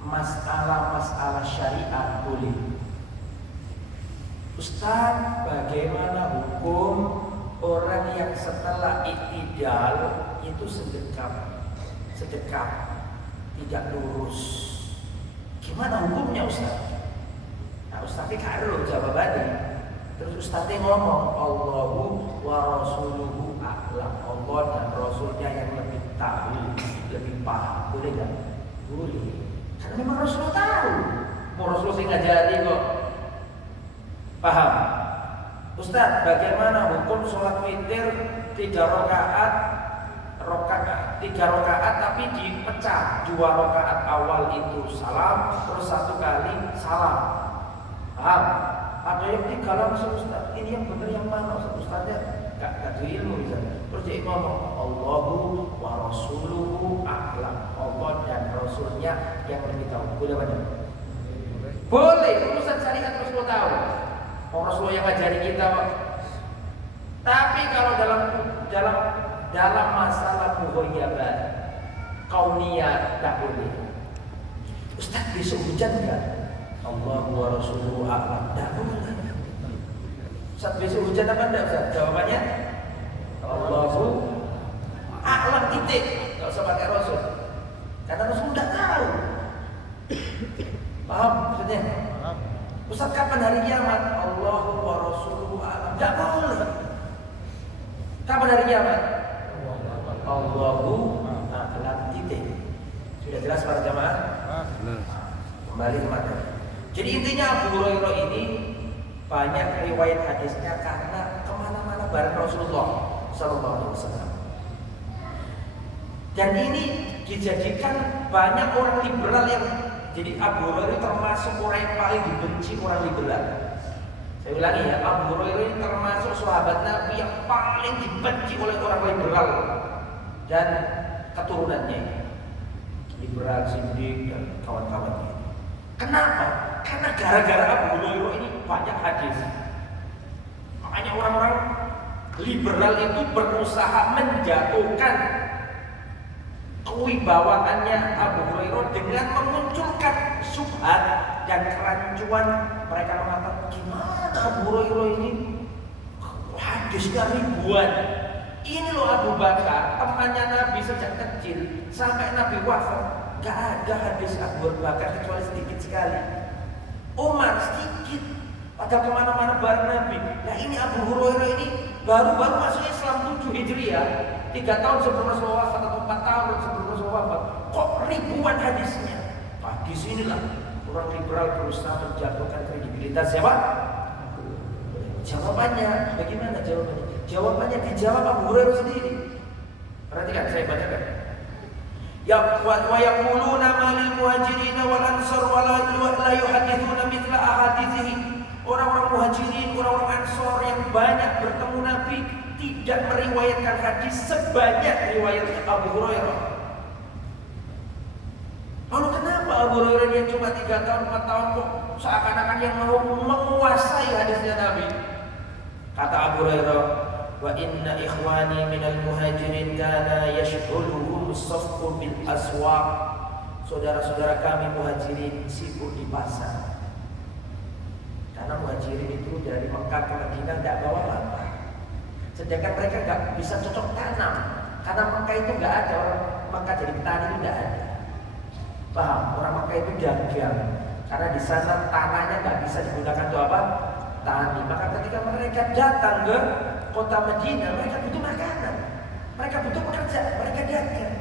masalah syariat boleh. Ustaz, bagaimana hukum orang yang setelah i'tidal itu sedekap, tidak lurus. Gimana hukumnya Ustaz? Nah Ustaznya karo jawabannya. Terus Ustaznya ngomong Allahu wa rasuluhu a'lam. Allah dan Rasulnya yang lebih tahu, lebih paham. Boleh gak? Boleh. Karena memang Rasul tahu. Mau Rasul sih ngajari kok. Paham? Ustaz, bagaimana hukum sholat witir 3 rakaat tapi dipecah. 2 rakaat awal itu salam, terus 1 kali salam. Paham? Ada yang 3 langsung Ustaz. Ini yang benar yang mana Ustaznya? Gak ada ilmu misalnya. Terus dia ngomong Allahu wa rasuluhu a'lam. Allah dan Rasulnya yang lebih tahu. Boleh apa? Boleh. Urusan syariat Rasul tahu. Rasul yang ngajari kita. Tapi kalau dalam masalah mughayyabat kauniyat tak boleh. Ustaz besok hujan enggak? Allah wa rasuluhu a'lam. Tak boleh. Ustaz besok hujan apa enggak Ustaz? Jawabannya Allahu a'lam titik. Enggak usah pakai Rasul. Karena Rasul enggak tahu. Paham maksudnya? Ustaz kapan hari kiamat? Allahu wa rasuluhu a'lam. Enggak boleh. Kapan hari kiamat? Allahu a'lam titik. Sudah jelas para jamaah? Kembali ke materi. Jadi intinya Abu Hurairah ini banyak riwayat hadisnya karena kemana-mana bareng Rasulullah Sallallahu Alaihi Wasallam. Dan ini dijadikan banyak orang liberal yang jadi Abu Hurairah termasuk orang yang paling dibenci orang liberal. Saya ulangi ya, Abu Hurairah ini termasuk sahabat Nabi yang paling dibenci oleh orang liberal dan keturunannya, liberal, Siddiq dan kawan-kawannya. Kenapa? Karena gara-gara Abu Hurairah ini banyak hadis. Makanya orang-orang liberal itu berusaha menjatuhkan kewibawaannya Abu Hurairah dengan memunculkan syubhat dan kerancuan. Mereka mengatakan, gimana Abu Hurairah ini hadisnya ribuan. Ini loh Abu Bakar, temannya Nabi sejak kecil sampai Nabi wafat. Gak ada hadis Abu Bakar kecuali sedikit sekali. Umar sedikit. Padahal kemana-mana bareng Nabi. Nah ini Abu Hurairah ini baru-baru masuk Islam 7 Hijriah, 3 tahun sebelum Rasulullah wafat atau 4 tahun sebelum Rasulullah wafat. Kok ribuan hadisnya? Nah di sinilah orang liberal berusaha menjatuhkan kredibilitas siapa? Jawabannya, bagaimana jawabannya? Jawabannya dijawab Abu Hurairah sendiri. Perhatikan, saya bacakan. Ya wa yaquluna ma lil muhajirin wal ansar wa la yuhaddithuna mithla ahadithihi. Orang-orang muhajirin, orang-orang ansar yang banyak bertemu Nabi tidak meriwayatkan hadis sebanyak riwayat Abu Hurairah. Lalu kenapa Abu Hurairah yang cuma 3 tahun, 4 tahun kok seakan-akan yang mau menguasai hadisnya Nabi? Kata Abu Hurairah, wa inna ikhwani minal muhajirin kana yashghuluhum as-safqu bil aswaq. Saudara-saudara kami muhajirin sibuk di pasar. Karena muhajirin itu dari Mekah ke Madinah enggak bawa apa. Sedangkan mereka enggak bisa cocok tanam. Karena Mekah itu enggak ada orang Mekah jadi petani itu enggak ada. Paham? Orang Mekah itu dagang. Karena di sana tanahnya enggak bisa digunakan untuk apa? Tani. Maka ketika mereka datang ke kota Madinah, mereka butuh makanan, mereka butuh pekerjaan, mereka dagang.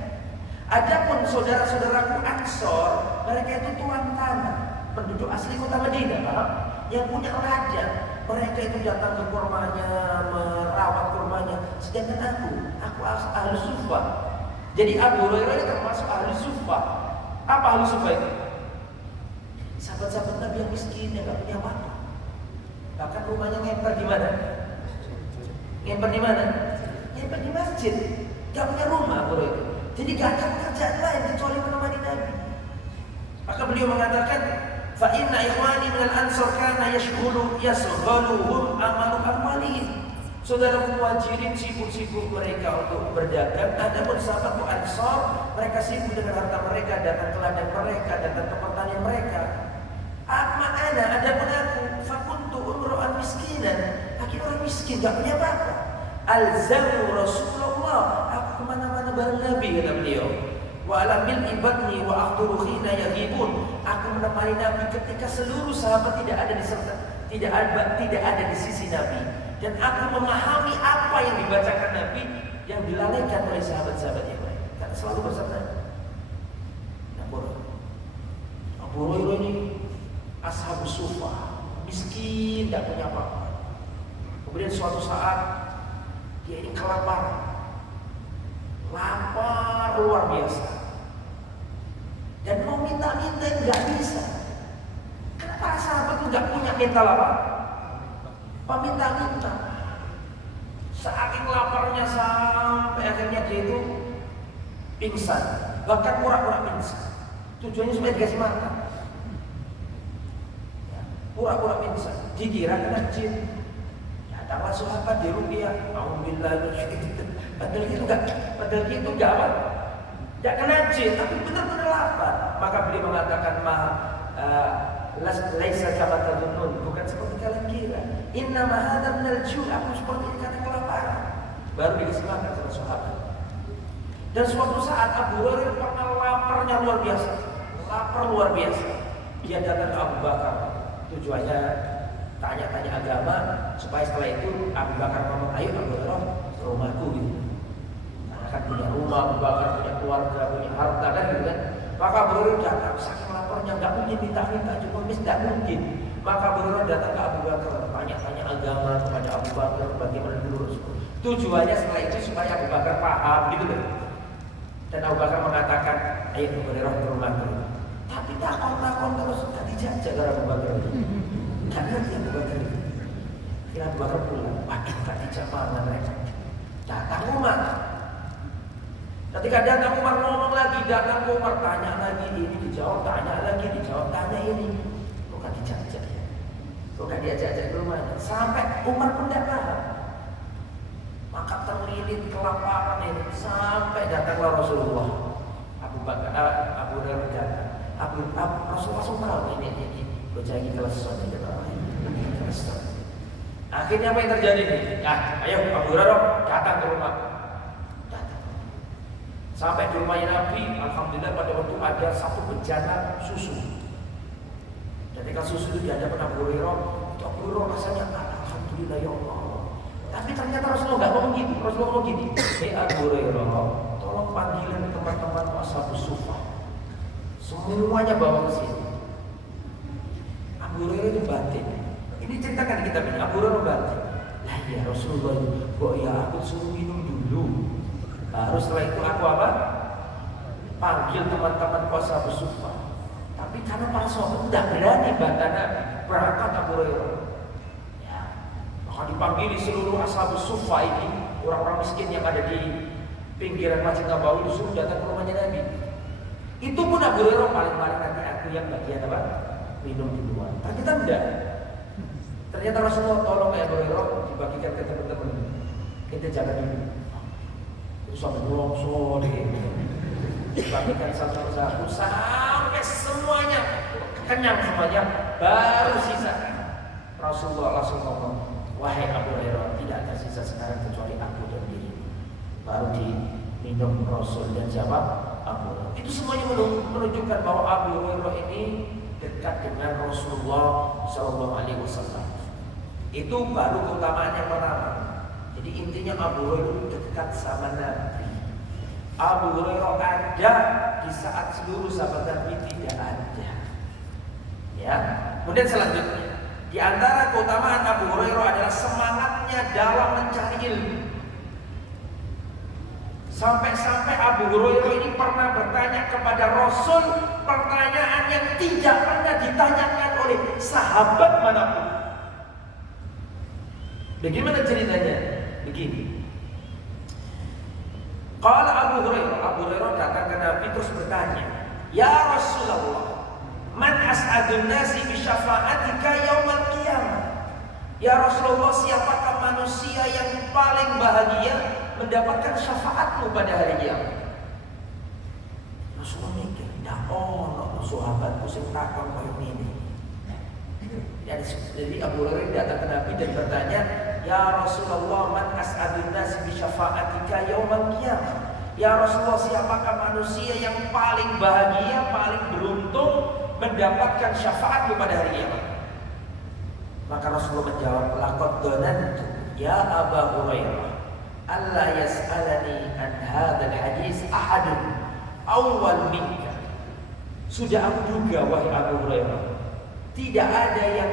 Adapun saudara-saudaraku Ansor, mereka itu tuan tanah, penduduk asli kota Madinah, paham? Yang punya ladang, mereka itu datang ke kurmanya, merawat kurmanya. Sedangkan aku ahli sufa. Jadi Abu Hurairah ini termasuk ahli sufa. Apa ahli sufa itu? Sahabat-sahabat Nabi yang miskin, yang gak punya apa-apa. Bahkan rumahnya ngemper di mana? Ngemper di mana? Ngemper di masjid. Gak punya rumah bro itu. Jadi gak ada pekerjaan lain kecuali menemani Nabi. Maka beliau mengatakan, fa inna ikhwani minal ansor kana yashghaluhum amalu amwalihim. Saudara muhajirin sibuk-sibuk mereka untuk berdagang. Adapun sahabat Ansor, mereka sibuk dengan harta mereka, datang ke ladang mereka, datang ke pertanian mereka. Amma ana, adapun aku, fakuntu umro'an miskinan. Aku orang miskin, gak punya apa-apa. alzamu Rasulullah, aku kemana-mana bareng Nabi, kata beliau. Wa ala bil ibadni wa akhduru khina yaghibun, aku menemani Nabi ketika seluruh sahabat tidak ada di sisi Nabi, dan aku memahami apa yang dibacakan Nabi yang dilalaikan oleh sahabat-sahabat yang lain. Karena selalu bersama Abu Hurairah ini ashabus sufa, miskin, tidak punya apa-apa. Kemudian suatu saat dia ini kelaparan, lapar luar biasa, dan mau minta-minta nggak bisa. Karena para sahabat itu nggak punya mental apa? Minta-minta. Saking laparnya sampai akhirnya dia itu pingsan, bahkan pura-pura pingsan. Tujuannya supaya dikasih makan. Pura-pura pingsan, dikira kena jin. Datanglah sahabat di ruqyah, alhamdulillah. Padahal itu enggak apa? Enggak kena jin, tapi benar-benar lapar. Maka beliau mengatakan laisa kama tadhunnun, bukan seperti kalian kira. Inna ma hadza minal ju', aku seperti ini karena kelaparan. Baru dikasih makan sama sahabat. Dan suatu saat Abu Hurairah pernah laparnya luar biasa. Lapar luar biasa. Dia datang ke Abu Bakar. Tujuannya tanya-tanya agama, supaya setelah itu Abu Bakar ngomong, ayo Abu Hurairah ke rumahku gitu. Karena kan punya rumah, Abu Bakar punya keluarga, punya harta kan gitu kan. Maka Abu Hurairah datang, saking laparnya nggak mungkin minta-minta, cuma nggak mungkin. Maka Abu Hurairah datang ke Abu Bakar, tanya-tanya agama kepada Abu Bakar, bagaimana dulu Rasul. Tujuannya setelah itu supaya Abu Bakar paham gitu kan. Dan Abu Bakar mengatakan, ayo Abu Hurairah ke rumahku. Tapi takon-takon terus, gak dijajak ke Abu Bakar. Karena dia Abu Bakar itu. Kira Abu Bakar pulang, waduh gak dijamah mereka. Datang Umar. Ketika datang Umar ngomong lagi, datang Umar tanya lagi, ini dijawab, tanya lagi, dijawab, tanya ini. Kok gak dijajak ya? Kok gak diajak-ajak ke rumahnya? Sampai Umar pun tidak paham. Maka terlilit kelaparan ini sampai datanglah Rasulullah. Abu Hurairah datang. Rasulullah tahu ini bocah ini keleson ini keleson. Akhirnya apa yang terjadi nih? Ayo Abu Hurairah datang ke rumah. Datang. Sampai di rumahnya Nabi, alhamdulillah pada waktu ada satu bejana susu. Ketika susu itu di hadapan Abu Hurairah, Abu Hurairah rasanya alhamdulillah ya Allah. Tapi ternyata Rasulullah nggak ngomong gitu. Rasulullah ngomong gini, Abu Hurairah, tolong panggilin teman-teman ashabus sufa. Semuanya bawa ke sini. Abu Hurairah itu batin. Ini ceritakan di kitab ini. Abu Hurairah batin. Lah ya Rasulullah, kok ya aku suruh minum dulu. Harus setelah itu aku apa? Panggil teman-teman ashabus sufa. Tapi karena para sahabat tidak berani bantah Nabi, berangkat Abu Hurairah. Maka dipanggil seluruh ashabus sufa ini, orang-orang miskin yang ada di pinggiran Masjid Nabawi, disuruh datang ke rumahnya Nabi. Itu pun Abu Hurairah paling-paling nanti aku yang bagian apa? Minum di luar. Ternyata enggak. Ternyata Rasulullah tolong ya Abu Hurairah dibagikan ke teman-teman. Kita jangan minum. Terus sampai ngelongso deh. Dibagikan satu persatu sampai semuanya kenyang semuanya, baru sisa. Rasulullah langsung ngomong, wahai Abu Hurairah, tidak ada sisa sekarang kecuali aku dan diri. Baru diminum Rasul dan siapa? Abu Hurairah. Itu semuanya menunjukkan bahwa Abu Hurairah ini dekat dengan Rasulullah Shallallahu Alaihi Wasallam. Itu baru keutamaan yang pertama. Jadi intinya Abu Hurairah dekat sama Nabi. Abu Hurairah ada di saat seluruh sahabat Nabi tidak ada. Ya. Kemudian selanjutnya, di antara keutamaan Abu Hurairah adalah semangatnya dalam mencari ilmu. Sampai-sampai Abu Hurairah ini pernah bertanya kepada Rasul pertanyaan yang tidak pernah ditanyakan oleh sahabat manapun. Bagaimana ceritanya? Begini. Qala Abu Hurairah datang ke Nabi terus bertanya, "Ya Rasulullah, man as'adun nasi bi syafa'atika yaumal qiyamah?" Ya Rasulullah, siapakah manusia yang paling bahagia mendapatkan syafaatmu pada hari kiamat? Rasulullah mikir, "Ndak ono sahabatku sing takon koyo ngene." Jadi Abu Hurairah datang ke Nabi dan bertanya, "Ya Rasulullah, man as'adun nas bi syafa'atika yaumal qiyamah?" Ya Rasulullah, siapakah manusia yang paling bahagia, paling beruntung mendapatkan syafaatmu pada hari kiamat? Maka Rasulullah menjawab, "Laqad dhanantu ya Aba Hurairah alla yas'alani an hadzal hadis ahadun awwal minka." Sudah aku duga, wahai Abu Hurairah, tidak ada yang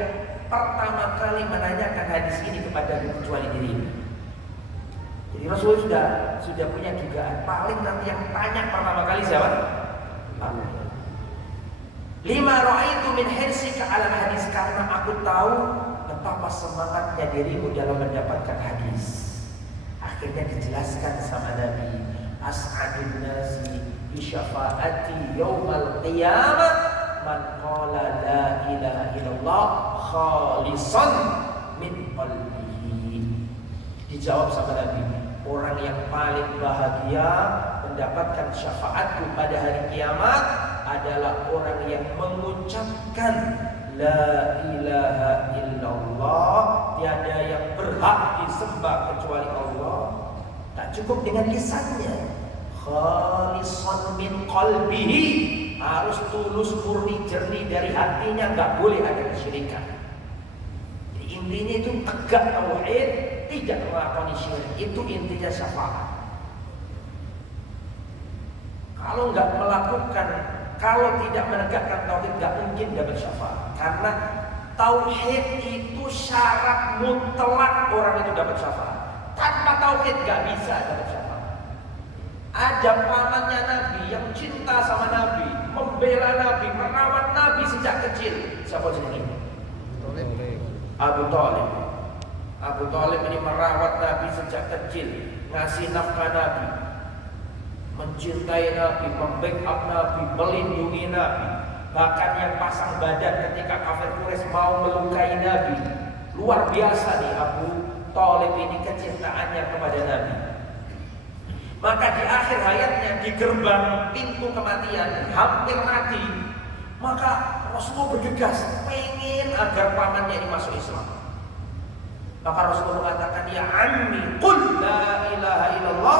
pertama kali menanyakan hadis ini kepadamu kecuali dirimu. Jadi Rasulullah sudah punya dugaan, paling nanti yang tanya pertama kali siapa? Abu Hurairah. Lima ra'aitu min hirsika 'ala hadis, karena aku tahu betapa semangatnya dirimu dalam mendapatkan hadis. Akhirnya dijelaskan sama Nabi, "As'adun nasi bi syafaati yaumal qiyamah man qala la ilaha illallah khalisan min qalbihi." Dijawab sama Nabi, orang yang paling bahagia mendapatkan syafaatku pada hari kiamat adalah orang yang mengucapkan la ilaha illallah, tiada yang berhak disembah kecuali Allah. Tak cukup dengan lisannya, khalisan min qalbihi, harus tulus murni jernih dari hatinya, enggak boleh ada kesyirikan. Intinya itu tegak tauhid, tidak melakoni syirik, itu intinya syafaat. Kalau enggak melakukan, kalau tidak menegakkan tauhid, enggak mungkin dapat syafaat. Karena tauhid itu syarat mutlak orang itu dapat syafaat. Tanpa tauhid enggak bisa dapat syafaat. Ada pamannya Nabi yang cinta sama Nabi, membela Nabi, merawat Nabi sejak kecil. Siapa ini? Abu Thalib. Abu Thalib ini merawat Nabi sejak kecil, ngasih nafkah Nabi, mencintai Nabi, membackup Nabi, melindungi Nabi. Bahkan yang pasang badan ketika kafir Quraisy mau melukai Nabi. Luar biasa nih Abu Thalib ini kecintaannya kepada Nabi. Maka di akhir hayatnya, di gerbang pintu kematian, hampir mati, maka Rasulullah bergegas pengen agar pamannya ini masuk Islam. Maka Rasulullah mengatakan, "Ya ammi, qul la ilaha illallah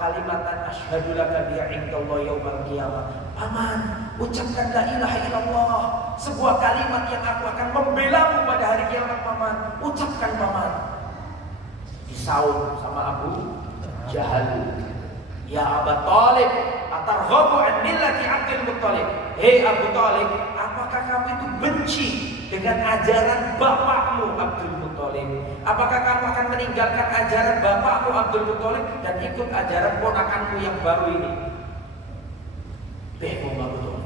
kalimatan asyhadu laka biha indallah yaumal qiyamah." Paman, ucapkan la ilaha illallah, sebuah kalimat yang aku akan membelamu pada hari kiamat. Paman, ucapkan paman. Disaut sama Abu Jahal, "Ya Abu Thalib, atarghabu an millati Abdul Muttalib." Hei Abu Thalib, apakah kamu itu benci dengan ajaran bapakmu Abdul Muttalib? Apakah kamu akan meninggalkan ajaran bapakmu Abdul Muttalib dan ikut ajaran ponakanmu yang baru ini? Bingung Abu Thalib.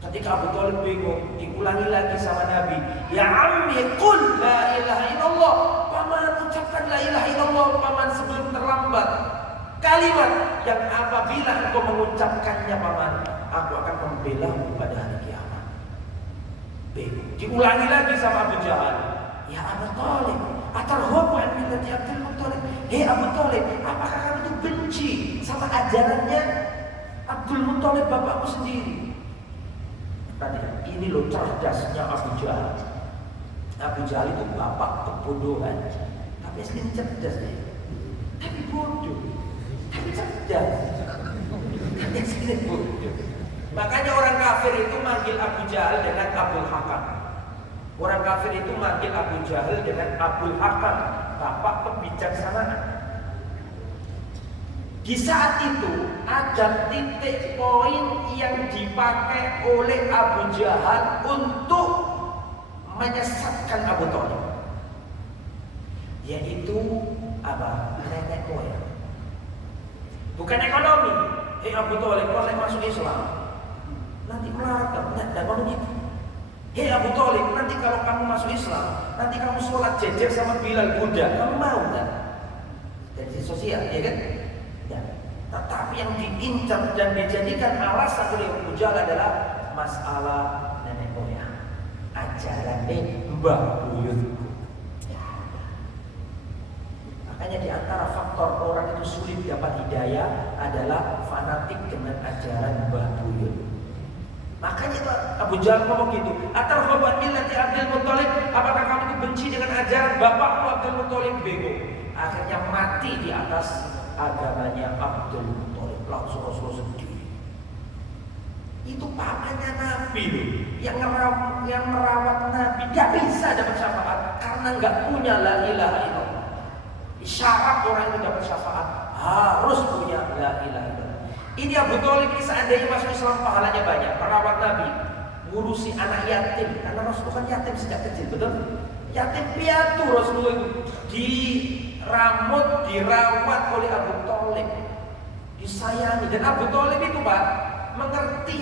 Ketika Abu Thalib bingung, diulangi lagi sama Nabi, "Ya ammi, qul la ilaha illallah." Paman, ucapkan la ilaha illallah paman sebelum terlambat. Kalimat yang apabila engkau mengucapkannya paman, aku akan membelamu pada hari kiamat. Diulangi lagi sama Abu Jahal, "Ya Abu Thalib, atarghabu an millati Abdul Muttalib." Hei Abu Thalib, apakah kamu itu benci sama ajarannya Abdul Muttalib bapakmu sendiri? Tadi ini loh cerdasnya Abu Jahal. Abu Jahal itu bapak kebodohan, tapi aslinya cerdas dia. Tapi bodoh, tapi cerdas. Tapi aslinya bodoh. Makanya orang kafir itu manggil Abu Jahal dengan Abul Hakam. Orang kafir itu manggil Abu Jahal dengan Abul Hakam, bapak kebijaksanaan. Di saat itu ada titik poin yang dipakai oleh Abu Jahal untuk menyesatkan Abu Thalib, yaitu apa? Nenek moyang, bukan ekonomi. Hei Abu Thalib, kalau masuk Islam nanti melarat kamu, tidak mau gitu. Hei Abu Thalib, nanti kalau kamu masuk Islam, nanti kamu sholat jejer sama Bilal Buddha, kamu mau kan? Dari sosial, ya kan? Ya. Tetapi yang diincar dan dijadikan alasan oleh Abu Jahal adalah masalah nenek moyang, ajaran Mbah Buyutku. Makanya di antara faktor orang itu sulit dapat hidayah adalah fanatik dengan ajaran Mbah Buyut. Makanya itu Abu Jahal ngomong gitu, atarghabu an millati Abdul Muthalib, apakah kamu itu benci dengan ajaran bapakmu Abdul Muthalib? Bego. Akhirnya mati di atas agamanya Abdul Muthalib. Langsung Rasulullah sedih. Itu papanya Nabi loh, yang merawat Nabi. Gak bisa dapat syafaat karena gak punya la ilaha illallah. Syarat orang itu dapat syafaat harus punya la ilaha illallah. Ini Abu Thalib ini seandainya masuk Islam pahalanya banyak, merawat Nabi, ngurusi anak yatim, karena Rasulullah kan yatim sejak kecil, betul? Yatim piatu Rasulullah itu diramut, dirawat oleh Abu Thalib, disayangi. Dan Abu Thalib itu Pak mengerti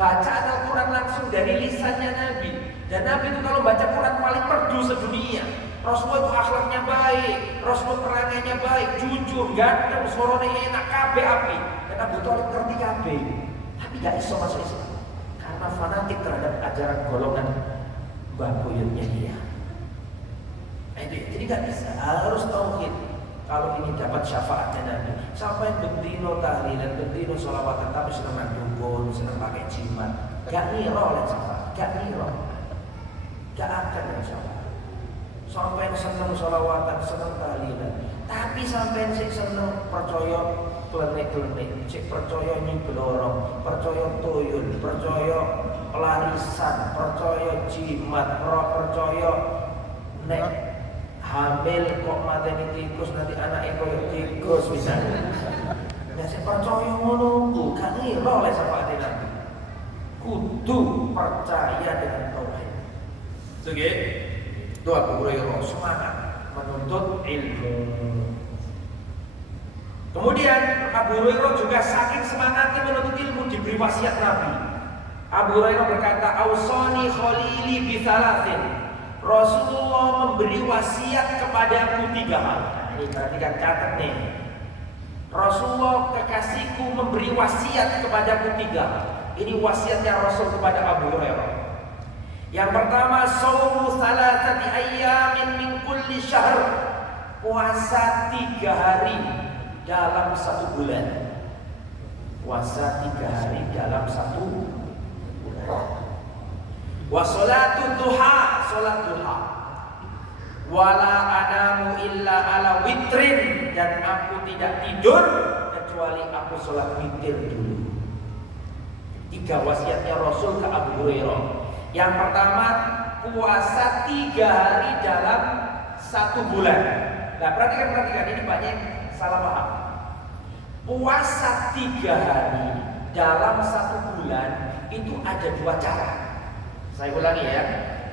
bacaan Al-Quran langsung dari lisannya Nabi. Dan Nabi itu kalau baca Quran paling merdu sedunia. Rasulullah itu akhlaknya baik, Rasulullah perangannya baik, jujur, ganteng, suaranya enak, kabeh api. Dan Abu Thalib ngerti kabeh, tapi gak iso masuk Islam karena fanatik terhadap ajaran golongan mbah buyutnya dia. Nah itu, jadi gak bisa, harus tauhid. Kalau ini dapat syafaatnya Nabi. Sampai bendino tahlilan, bendino sholawatan, tapi senang dukun, senang pakai jimat, gak ngira oleh syafaat, gak ngira, gak akan yang syafaat. Sampai senang sholawatan, senang tahlilan, tapi sampai sih senang percaya klenik-klenik, cek percaya nyibelorong, percaya tuyul, percaya pelarisan, percaya jimat, percaya nek hamil kok mateni tikus nanti anaknya koyo tikus misalnya. Nah, saya percaya ngono ku, gak ngira oleh syafaat Nabi. Kudu percaya dengan tauhid. Oke. Itu Abu Hurairah semangat menuntut ilmu. Kemudian Abu Hurairah juga saking semangatnya menuntut ilmu diberi wasiat Nabi. Abu Hurairah berkata, "Ausani khalili bi thalathin." Rasulullah memberi wasiat kepadaku 3 hal. Nah, ini perhatikan, catat nih. Rasulullah kekasihku memberi wasiat kepadaku 3 hal. Ini wasiatnya Rasul kepada Abu Hurairah. Yang pertama, shaumu salasati ayyamin min kulli syahr. Puasa 3 hari dalam 1 bulan. Puasa 3 hari dalam 1 bulan. Wa sholatu duha, sholat duha. Wala anamu illa ala witrin, dan aku tidak tidur kecuali aku sholat witir dulu. 3 wasiatnya Rasul ke Abu Hurairah. Yang pertama, puasa 3 hari dalam 1 bulan. Nah, perhatikan, ini banyak salah paham. Puasa 3 hari dalam 1 bulan itu ada 2 cara. Saya ulangi ya.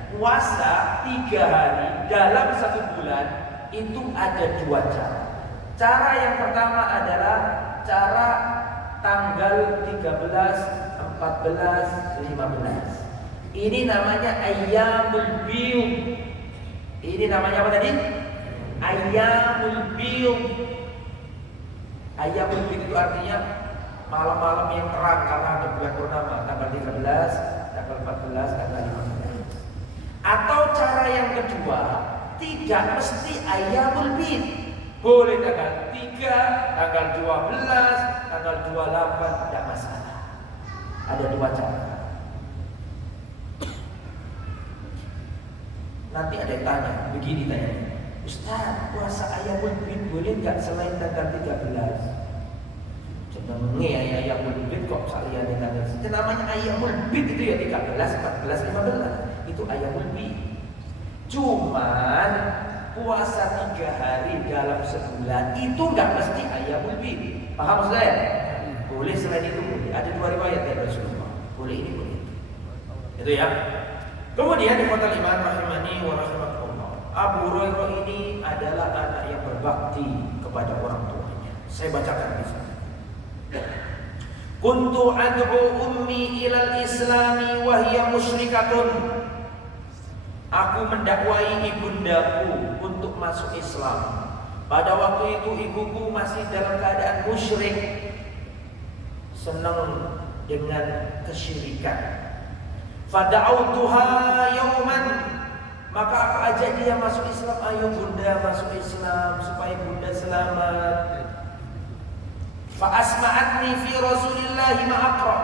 Puasa 3 hari dalam 1 bulan itu ada 2 cara. Cara yang pertama adalah cara tanggal 13, 14, 15. Ini namanya ayyamul biyum. Ini namanya apa tadi? Ayyamul biyum. Ayyamul biyum itu artinya malam-malam yang terang karena ada bulan purnama, tanggal 13, tanggal 14, tanggal 15. Atau cara yang kedua, tidak mesti ayyamul biyum. Boleh tanggal 3, tanggal 12, tanggal 28, tidak masalah. Ada 2 cara. Nanti ada yang tanya, begini tanya, Ustaz, puasa ayyamul bid boleh nggak selain tanggal 13? Jenenge ayyamul bid kok saliyane tanggal. Itu namanya ayyamul bid itu ya 13, 14, 15. Itu ayyamul bid. Cuman puasa 3 hari dalam sebulan itu nggak mesti ayyamul bid. Paham maksud saya? Boleh selain itu boleh. Ada 2 riwayat dari Rasulullah. Boleh ini boleh itu. Itu ya. Kemudian di kota iman rahimani wa rahimakumullah, Abu Hurairah ini adalah anak yang berbakti kepada orang tuanya. Saya bacakan di sana. Kuntu ad'u ummi ilal islami wa hiya musyrikatun. Aku mendakwai ibundaku untuk masuk Islam. Pada waktu itu ibuku masih dalam keadaan musyrik, senang dengan kesyirikan. Fada'autuha yauman, maka aku ajak dia masuk Islam. Ayo bunda masuk Islam supaya bunda selamat. Fa asma'atni fi Rasulillahi ma'aqra.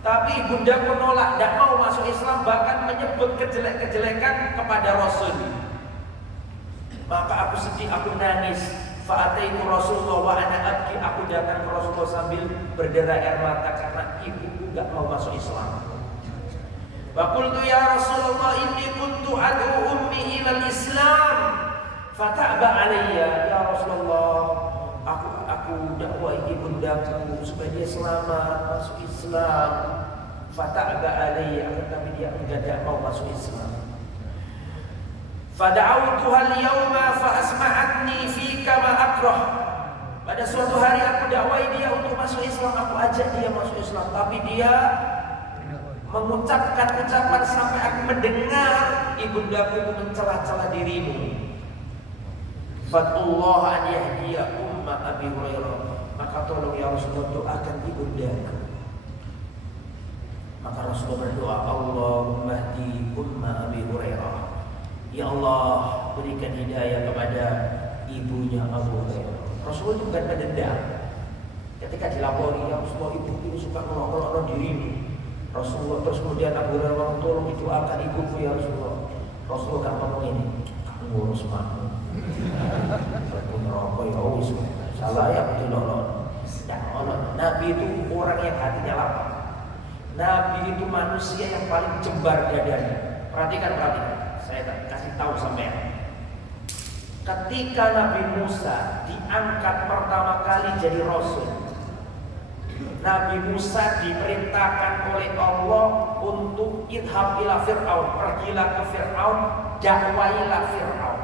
Tapi ibunda menolak, tidak mau masuk Islam, bahkan menyebut kejelek-kejelekan kepada Rasul. Maka aku sedih, aku nangis. Fa'ataitu Rasulullah wa ana abki, aku datang ke Rasulullah sambil berderai air mata karena ibuku enggak mau masuk Islam. Wa qultu ya Rasulullah inni kuntu ad'u ummi ila al-Islam fata'ba alayya. Ya Rasulullah, aku dakwah ibundaku supaya dia selamat masuk Islam. Fata'ba alayya, tapi dia enggak mau masuk Islam. Fada'autuha al-yawma fa asma'atni fika ma akrah. Pada suatu hari aku dakwai dia untuk masuk Islam, aku ajak dia masuk Islam, tapi dia mengucapkan ucapan sampai aku mendengar ibundaku itu mencela-cela dirimu. Fatullah an yahdiya umma Abi Hurairah. Maka tolong ya Rasulullah, doakan ibundaku. Maka Rasulullah berdoa, Allahumma hdi umma Abi Hurairah. Ya Allah, berikan hidayah kepada ibunya Abu Hurairah. Rasulullah itu bukan mendendam. Ketika dilapori, ya Rasulullah, ibu itu suka melok-melok dirimu. Rasulullah terus kemudian Abu Hurairah, tolong didoakan ibuku ya Rasulullah. Rasulullah kan ngomong ini, kamu ngurus makmu. Aku ngerokok ya wis. Salah ya betul loh. Nabi itu orang yang hatinya lapang. Nabi itu manusia yang paling jembar dadanya. Perhatikan. Saya kasih tahu sampean. Ketika Nabi Musa diangkat pertama kali jadi Rasul, Nabi Musa diperintahkan oleh Allah untuk idhab ila Fir'aun, pergilah ke Fir'aun, dakwailah Fir'aun.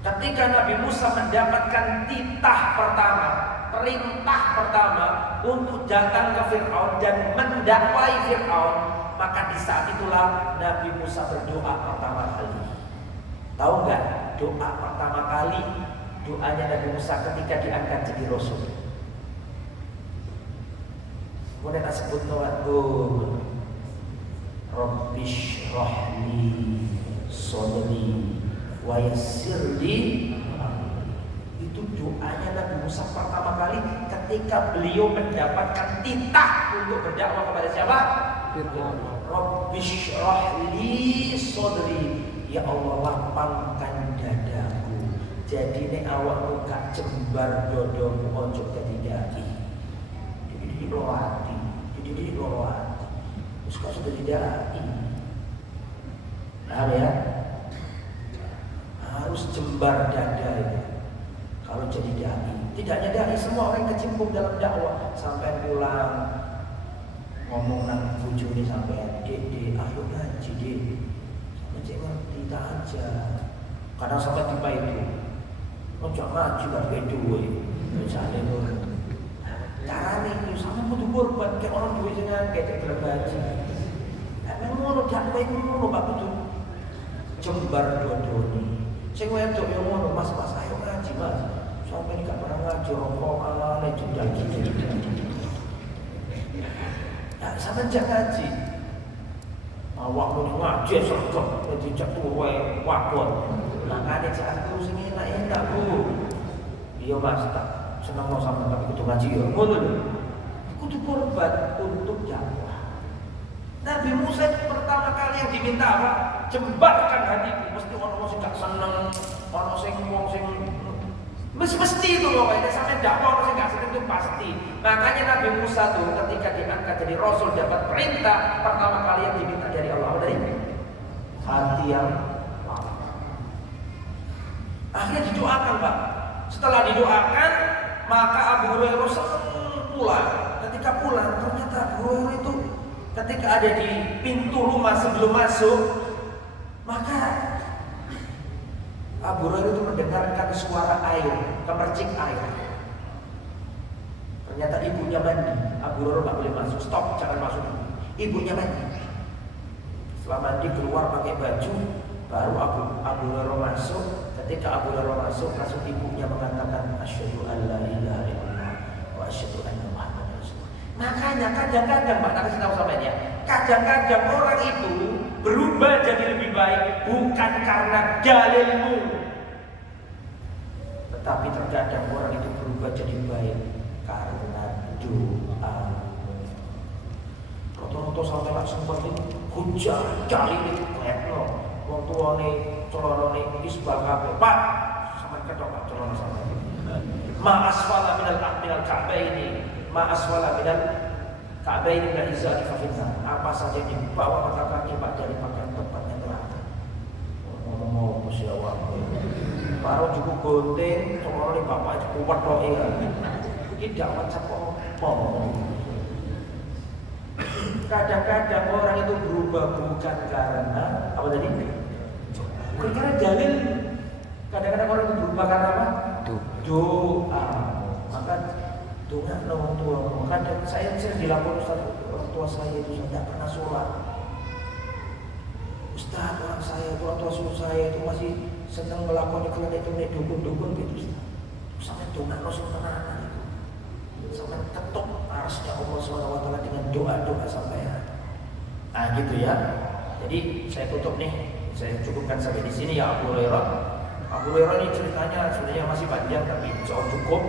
Ketika Nabi Musa mendapatkan titah pertama, perintah pertama untuk datang ke Fir'aun dan mendakwai Fir'aun, maka di saat itulah Nabi Musa berdoa pertama kali. Tahu nggak doa pertama kali? Doanya Nabi Musa ketika diangkat jadi Rasul. Kemudian kita sebut doa Rabbi shrah li sadri wa yassir li. Itu doanya Nabi Musa pertama kali ketika beliau mendapatkan titah untuk berdakwah kepada siapa? Rabbi shrah li sadri. Ya Allah, lapangkan dadaku. Jadi nek awakmu gak jembar dodomu ojo dadi dai. Jadi loro ati. Terus kok sudah dai. Paham ya? Harus jembar dada itu. Kalau jadi dai, tidak hanya dai, semua orang kecimpung dalam dakwah. Sampai pulang ngomong nang bojone sampean, "Dek, ayo ngaji, Dek." Cek ngerti tak aja. Kadang sampai tiba itu ojo ngaji gak beduwe. Misalnya itu carane itu sama kudu korban kayak orang duwe sing ngangge berbaji. Emang ngono dak kowe ngono Pak kudu jembar dodone. Sing wedok yo ngono, Mas ayo ngaji, Mas. Sampai gak pernah ngaji rokokan jendal gitu. Nah, sampe jak ngaji. Awakmu ngaji sergap dadi cek tuwe wakon. Makane cek aku sing enak-enak, Bu. Iya Mas, tak seneng mau sampe tapi kudu ngaji ya. Ngono lho. Kudu korban untuk dakwah. Nabi Musa itu pertama kali yang diminta apa? Jembarkan hatiku. Mesti ono sing gak seneng, ono sing wong sing mesti itu pokoknya sampai dakwah orang yang gak seneng itu pasti. Makanya Nabi Musa tuh ketika diangkat jadi Rasul dapat perintah pertama kali yang diminta dari Allah dari hati yang lapang. Akhirnya didoakan Pak. Setelah didoakan maka Abu Hurairah senang pulang. Ketika pulang ternyata Abu Hurairah itu ketika ada di pintu rumah sebelum masuk, maka Abu Hurairah itu mendengarkan suara air, kemercik air. Ternyata ibunya mandi. Abu Hurairah tak boleh masuk. Stop, jangan masuk. Ibunya mandi. Setelah mandi keluar pakai baju, baru Abu Hurairah masuk. Ketika Abu Hurairah masuk, langsung ibunya mengatakan asyhadu an la ilaha illallah wa asyhadu anna Muhammadar Rasulullah. Makanya kadang-kadang Pak, tak kasih tahu sampean ya. Kadang-kadang orang itu berubah jadi lebih baik bukan karena dalilmu, tetapi terkadang orang itu berubah jadi baik karena doa. Rata-rata sampai tak sempat hujan cari itu klepno. Wong tuane celorone isbal kabeh. Pak, sampeyan ketok Pak celana sampeyan. Ma asfala minal ka'baini, ma asfala minal ka'baini minal izari fa finnar. Apa saja di bawah mata kaki Pak dari pakaian tempatnya neraka. Ngomong apa sih awak? Baru cukup gonten, celorone bapak kuat tok ya. Iki dak macam apa. Kadang-kadang orang itu berubah bukan karena apa tadi? Bukan karena dalil. Kadang-kadang orang itu berubah karena apa? Doa. Maka doa orang tua. Kadang saya dilapor Ustaz, orang tua saya itu tidak pernah sholat. Ustaz, orang tua suruh saya itu masih senang melakukan iklan dukun-dukun gitu. Sampai doa langsung tenanan itu. Sampai ketok arasnya Allah SWT dengan doa-doa sampai. Nah gitu ya. Jadi saya tutup nih. Saya cukupkan sampai di sini ya Abu Hurairah. Abu Hurairah ini ceritanya sebenarnya masih panjang tapi insya Allah cukup.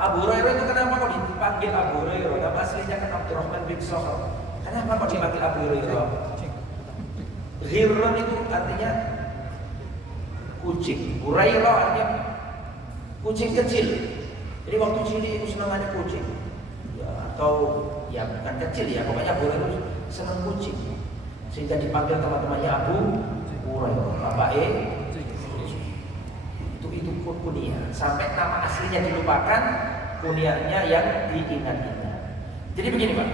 Abu Hurairah itu kenapa kok dipanggil Abu Hurairah? Nama aslinya kan Abdurrahman bin Sakhar. Kenapa kok dipanggil Abu Hurairah? Hirron itu artinya kucing. Hurairah artinya kucing kecil. Jadi waktu cilik itu senangannya kucing. Ya, atau ya bukan kecil ya, pokoknya Abu Hurairah itu senang kucing. Sehingga dipanggil teman-temannya Abu Hurairah. Bapak itu kunyah. Sampai nama aslinya dilupakan, kunyahnya yang diingat-ingat. Jadi begini Pak,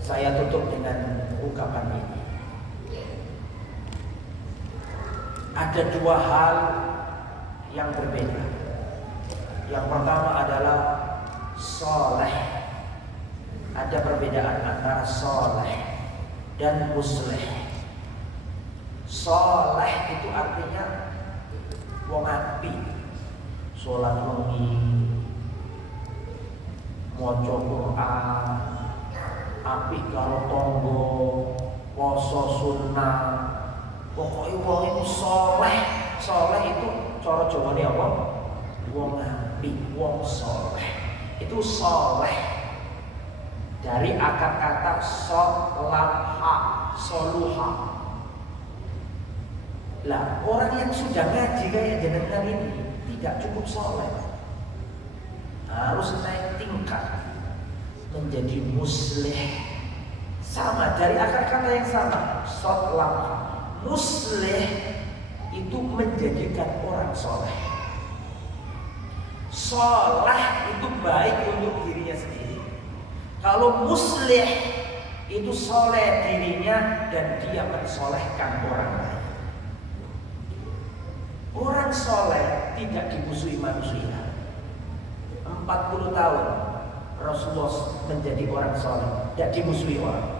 saya tutup dengan ungkapan ini. Ada dua hal yang berbeda. Yang pertama adalah soleh. Ada perbedaan antara soleh dan musleh. Soleh itu artinya wong api, sholat wengi, maca Quran, api karo tangga, poso sunnah. Pokoknya wong itu soleh. Soleh itu cara Jawane apa? Wong api, wong soleh. Itu soleh dari akar kata solaha, soluha. Lah orang yang sudah ngaji kayak jenengan ini tidak cukup soleh, harus naik tingkat menjadi musleh. Sama dari akar kata yang sama, solaha. Musleh itu menjadikan orang soleh. Soleh itu baik untuk dirinya sendiri. Kalau musleh itu soleh dirinya dan dia mensolehkan orang lain. Orang soleh tidak dimusuhi manusia. 40 tahun Rasulullah menjadi orang soleh, tidak dimusuhi orang.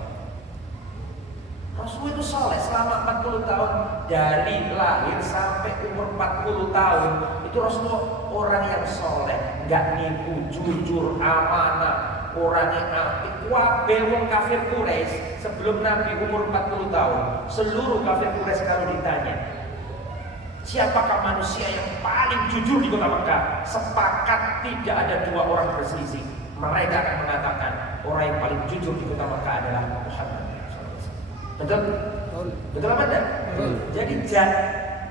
Rasul itu soleh selama 40 tahun. Dari lahir sampai umur 40 tahun itu Rasulullah orang yang soleh, nggak nipu, jujur, amanah, orang yang apik. Kabeh wong kafir Quraisy sebelum Nabi umur 40 tahun, seluruh kafir Quraisy kalau ditanya siapakah manusia yang paling jujur di kota Mekah, sepakat tidak ada dua orang berselisih. Mereka akan mengatakan orang yang paling jujur di kota Mekah adalah Muhammad. Betul? Betul apa tidak?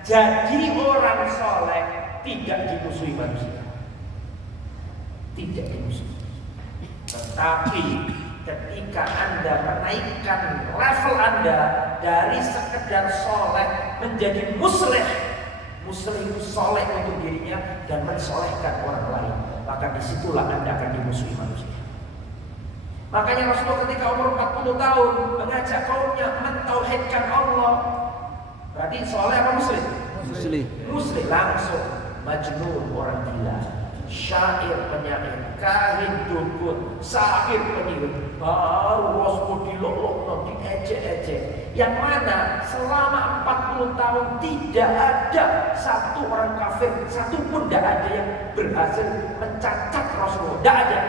Jadi orang soleh tidak dimusuhi manusia, tidak dimusuhi. Tetapi ketika Anda menaikkan level Anda dari sekedar soleh menjadi musleh, musleh itu soleh untuk dirinya dan mensolehkan orang lain, maka disitulah Anda akan dimusuhi manusia. Makanya Rasulullah ketika umur 40 tahun mengajak kaumnya mentauhidkan Allah. Berarti soleh apa muslim? Muslim. Muslim langsung. Majnun orang gila, syair penyair, kahin dukun, sahir penyihir, baru Rasulullah dilolok, diejek-ejek. Yang mana selama 40 tahun tidak ada satu orang kafir, satu pun tidak ada yang berhasil mencacat Rasulullah. Tidak ada.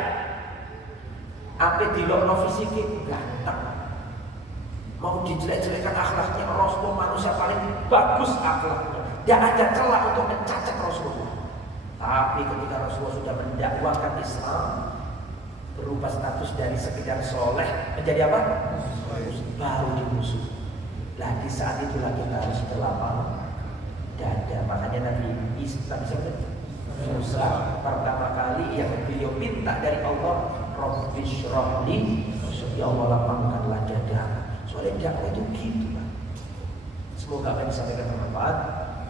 Apa dilokno fisiknya ganteng, mau dijelek-jelekan akhlaknya, Rasulullah manusia paling bagus akhlaknya, tidak ada celah untuk mencacat Rasulullah. Tapi ketika Rasulullah sudah mendakwakan Islam, berubah status dari sekedar soleh menjadi apa? Baru dimusuh. Lah di saat itulah kita harus berlapang dada. Makanya Nabi Musa pertama kali yang beliau minta dari Allah, Rabbi syrahli, ya Allah lapangkanlah dada. Soalnya dakwah itu gitu Pak. Semoga apa yang disampaikan bermanfaat.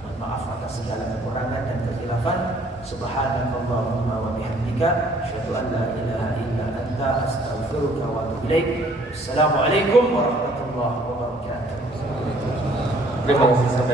Mohon maaf atas segala kekurangan dan kekhilafan. Subhanakallahumma wa bihamdika, asyhadu an la ilaha illa anta, astaghfiruka wa atubu ilaik. Assalamualaikum warahmatullahi wabarakatuh. Terima kasih.